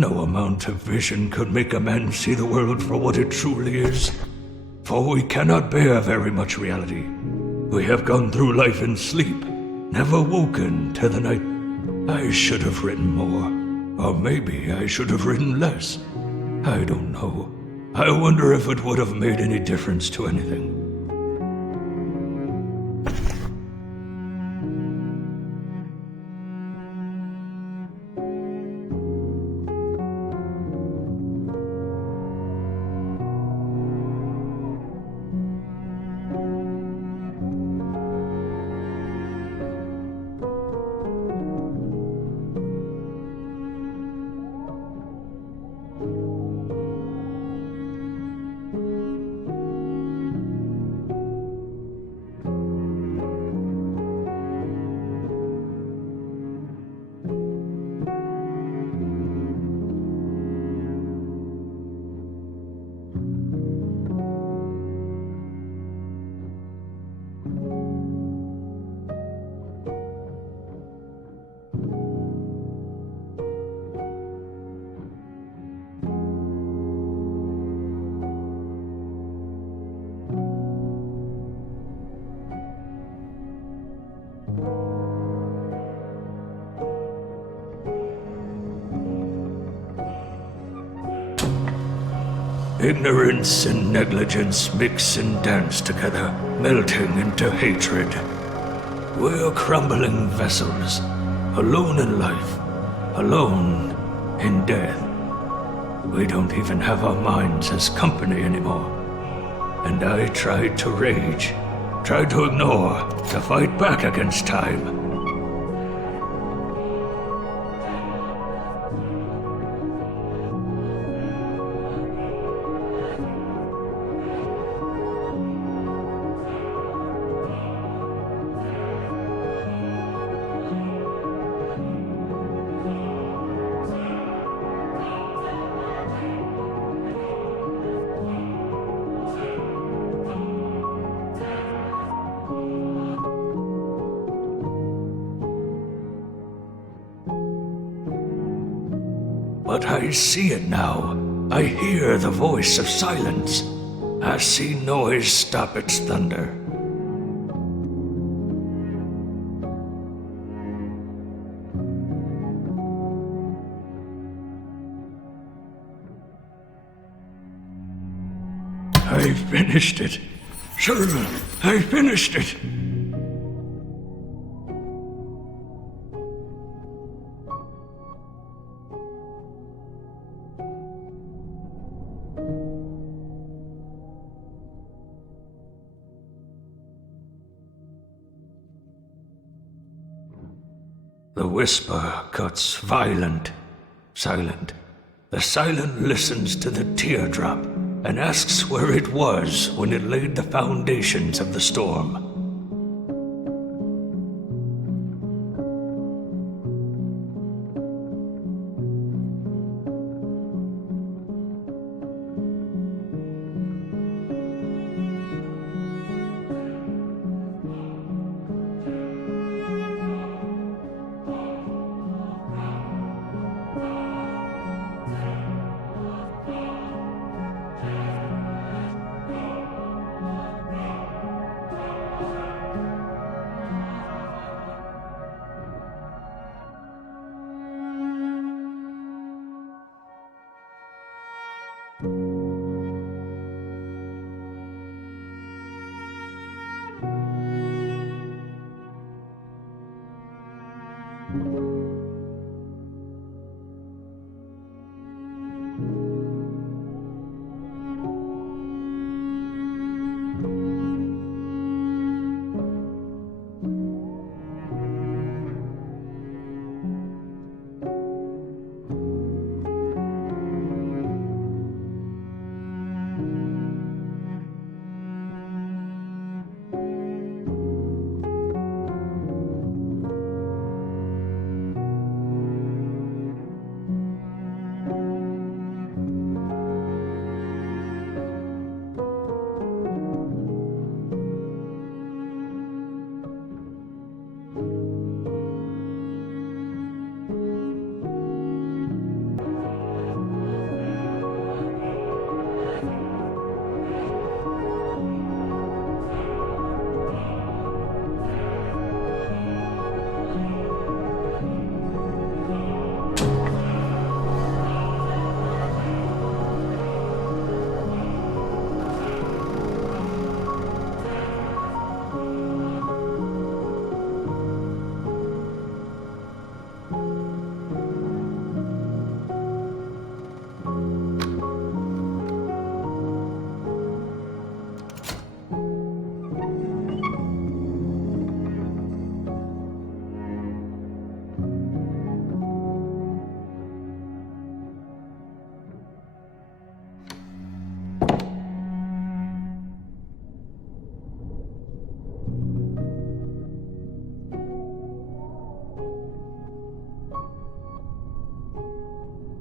No amount of vision could make a man see the world for what it truly is. For we cannot bear very much reality. We have gone through life in sleep, never woken to the night. I should have written more. Or maybe I should have written less. I don't know. I wonder if it would have made any difference to anything. Ignorance and negligence mix and dance together, melting into hatred. We're crumbling vessels, alone in life, alone in death. We don't even have our minds as company anymore. And I tried to rage, tried to ignore, to fight back against time. But I see it now. I hear the voice of silence. I see noise stop its thunder. I finished it. Sure, I finished it. The whisper cuts violent, silent. The silent listens to the teardrop and asks where it was when it laid the foundations of the storm.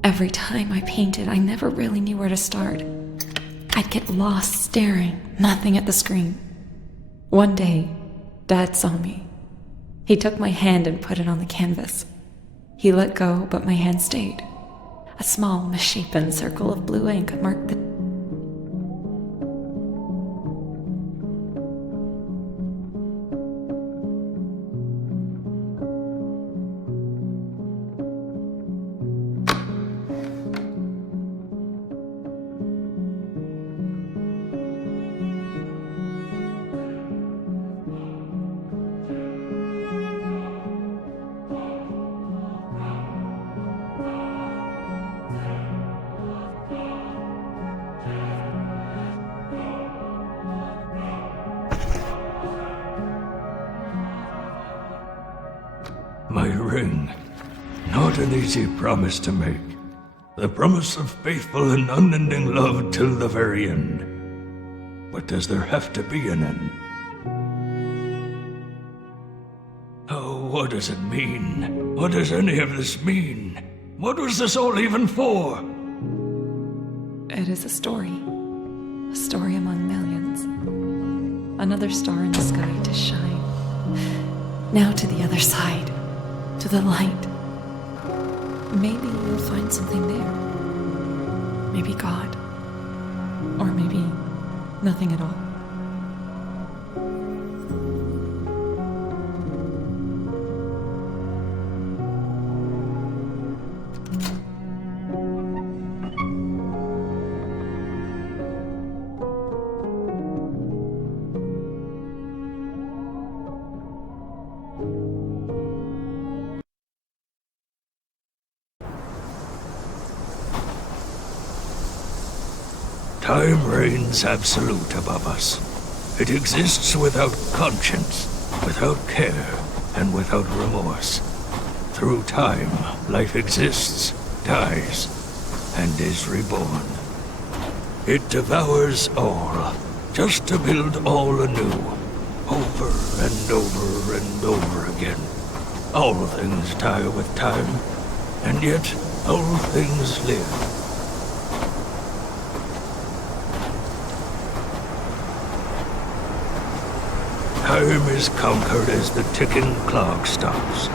Every time I painted, I never really knew where to start. I'd get lost staring, nothing at the screen. One day, Dad saw me. He took my hand and put it on the canvas. He let go, but my hand stayed. A small, misshapen circle of blue ink marked the... My ring. Not an easy promise to make. The promise of faithful and unending love till the very end. But does there have to be an end? Oh, what does it mean? What does any of this mean? What was this all even for? It is a story among millions. Another star in the sky to shine. Now to the other side, to the light. Maybe you'll find something there. Maybe God. Or maybe nothing at all. Time reigns absolute above us. It exists without conscience, without care, and without remorse. Through time, life exists, dies, and is reborn. It devours all, just to build all anew, over and over and over again. All things die with time, and yet all things live. Time is conquered as the ticking clock stops.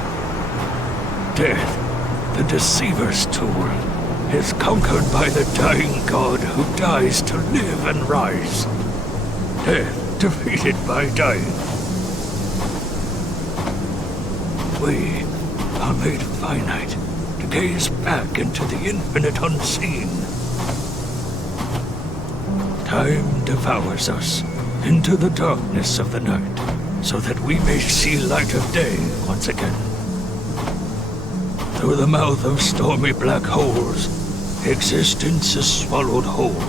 Death, the deceiver's tool, is conquered by the dying god who dies to live and rise. Death defeated by dying. We are made finite to gaze back into the infinite unseen. Time devours us into the darkness of the night, so that we may see light of day once again. Through the mouth of stormy black holes, existence is swallowed whole,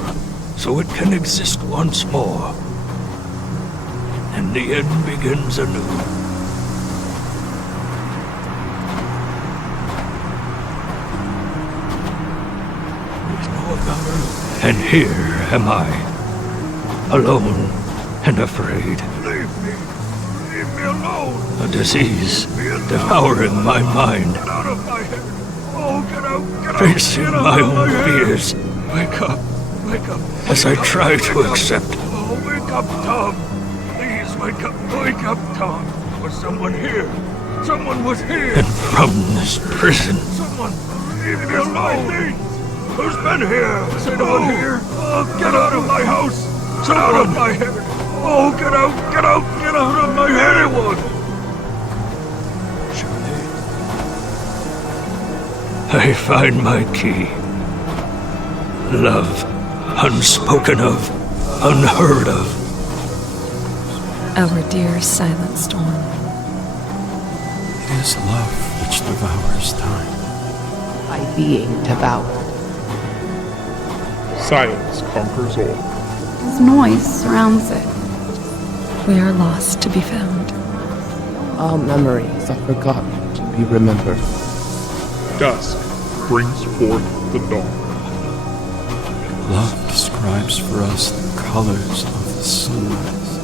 so it can exist once more. And the end begins anew. And here am I, alone and afraid. Leave me alone. A disease devouring my mind. Get out of my head. Oh, get out, Facing my own fears. Wake up. As I try to accept. Oh, wake up, Tom. Please, wake up, Tom. Was someone here? Someone was here. And from this prison. Someone, leave me alone. Who's been here? Is anyone here? Oh, get out of my house. Get out of my head. Oh, get out of my head, anyone. I find my key. Love, unspoken of, unheard of. Our dear silent storm. It is love which devours time. By being devoured. Silence conquers all. This noise surrounds it. We are lost to be found. All memories are forgotten to be remembered. Dusk brings forth the dawn. Love describes for us the colors of the sunrise.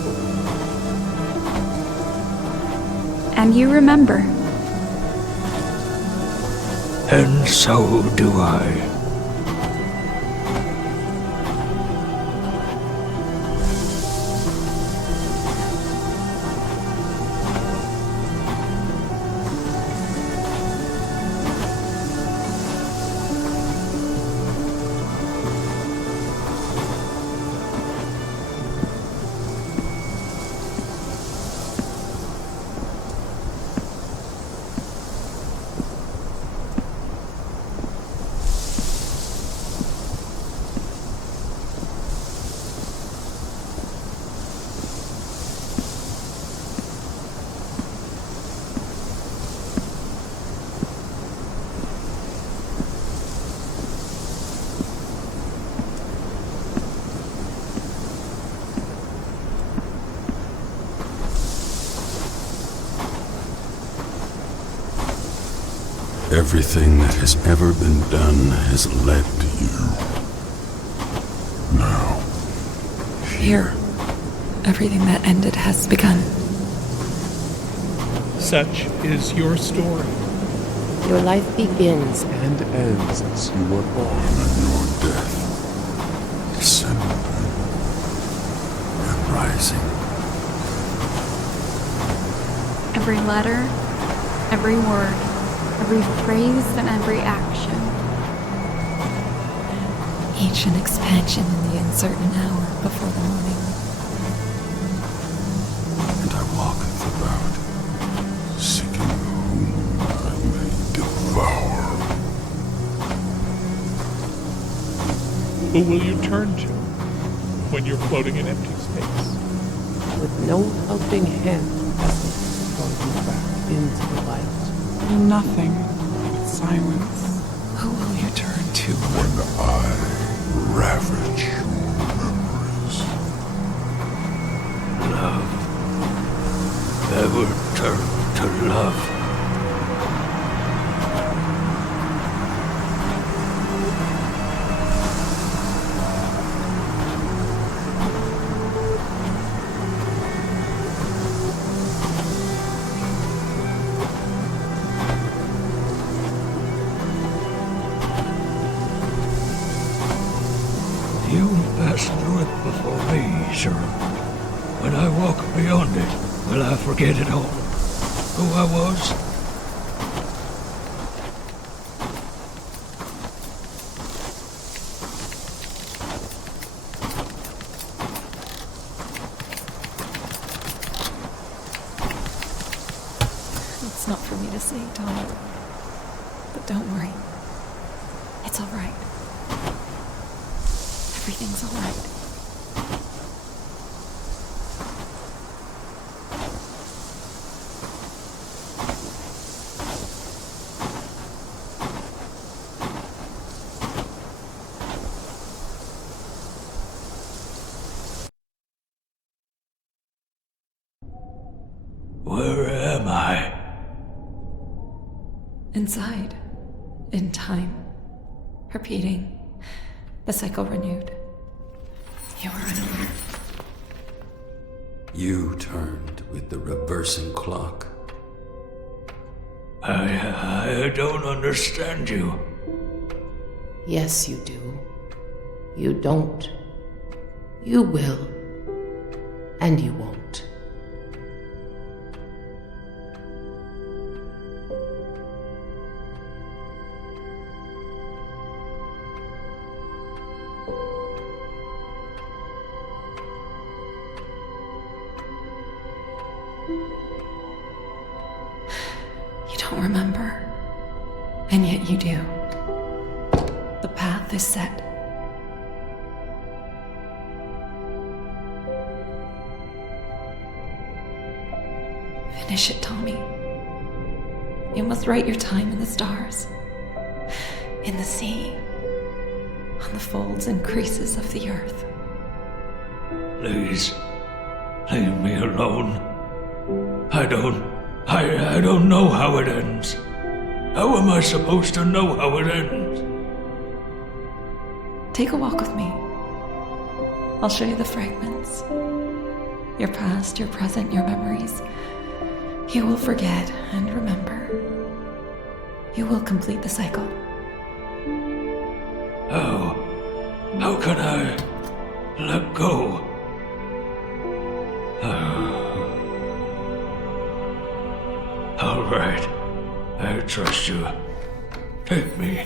And you remember. And so do I. Everything that has ever been done has led to you. Now, Here, everything that ended has begun. Such is your story. Your life begins. And ends as you were born. and your death, descending and rising. Every letter, every word, every phrase, and every action. Each an expansion in the uncertain hour before the morning. And I walketh about, seeking whom I may devour. Who will you turn to when you're floating in empty space? With no helping hand that will pull you back into the light. Nothing but silence. Who will you turn to? When I ravage your memories. Love. Ever turn to love. You passed through it before me, sir. When I walk beyond it, will I forget it all? Who I was? It's not for me to say, Tommy. But don't worry. It's all right. Everything's all right. Where am I? Inside. In time. Repeating. The cycle renewed. You were unaware. You turned with the reversing clock. I don't understand you. Yes, you do. You don't. You will. And you won't. You don't remember. And yet you do. The path is set. Finish it, Tommy. You must write your time in the stars, in the sea, on the folds and creases of the earth. Please, leave me alone. I don't know how it ends. How am I supposed to know how it ends? Take a walk with me. I'll show you the fragments. Your past, your present, your memories. You will forget and remember. You will complete the cycle. How can I let go? All right, I trust you. Take me.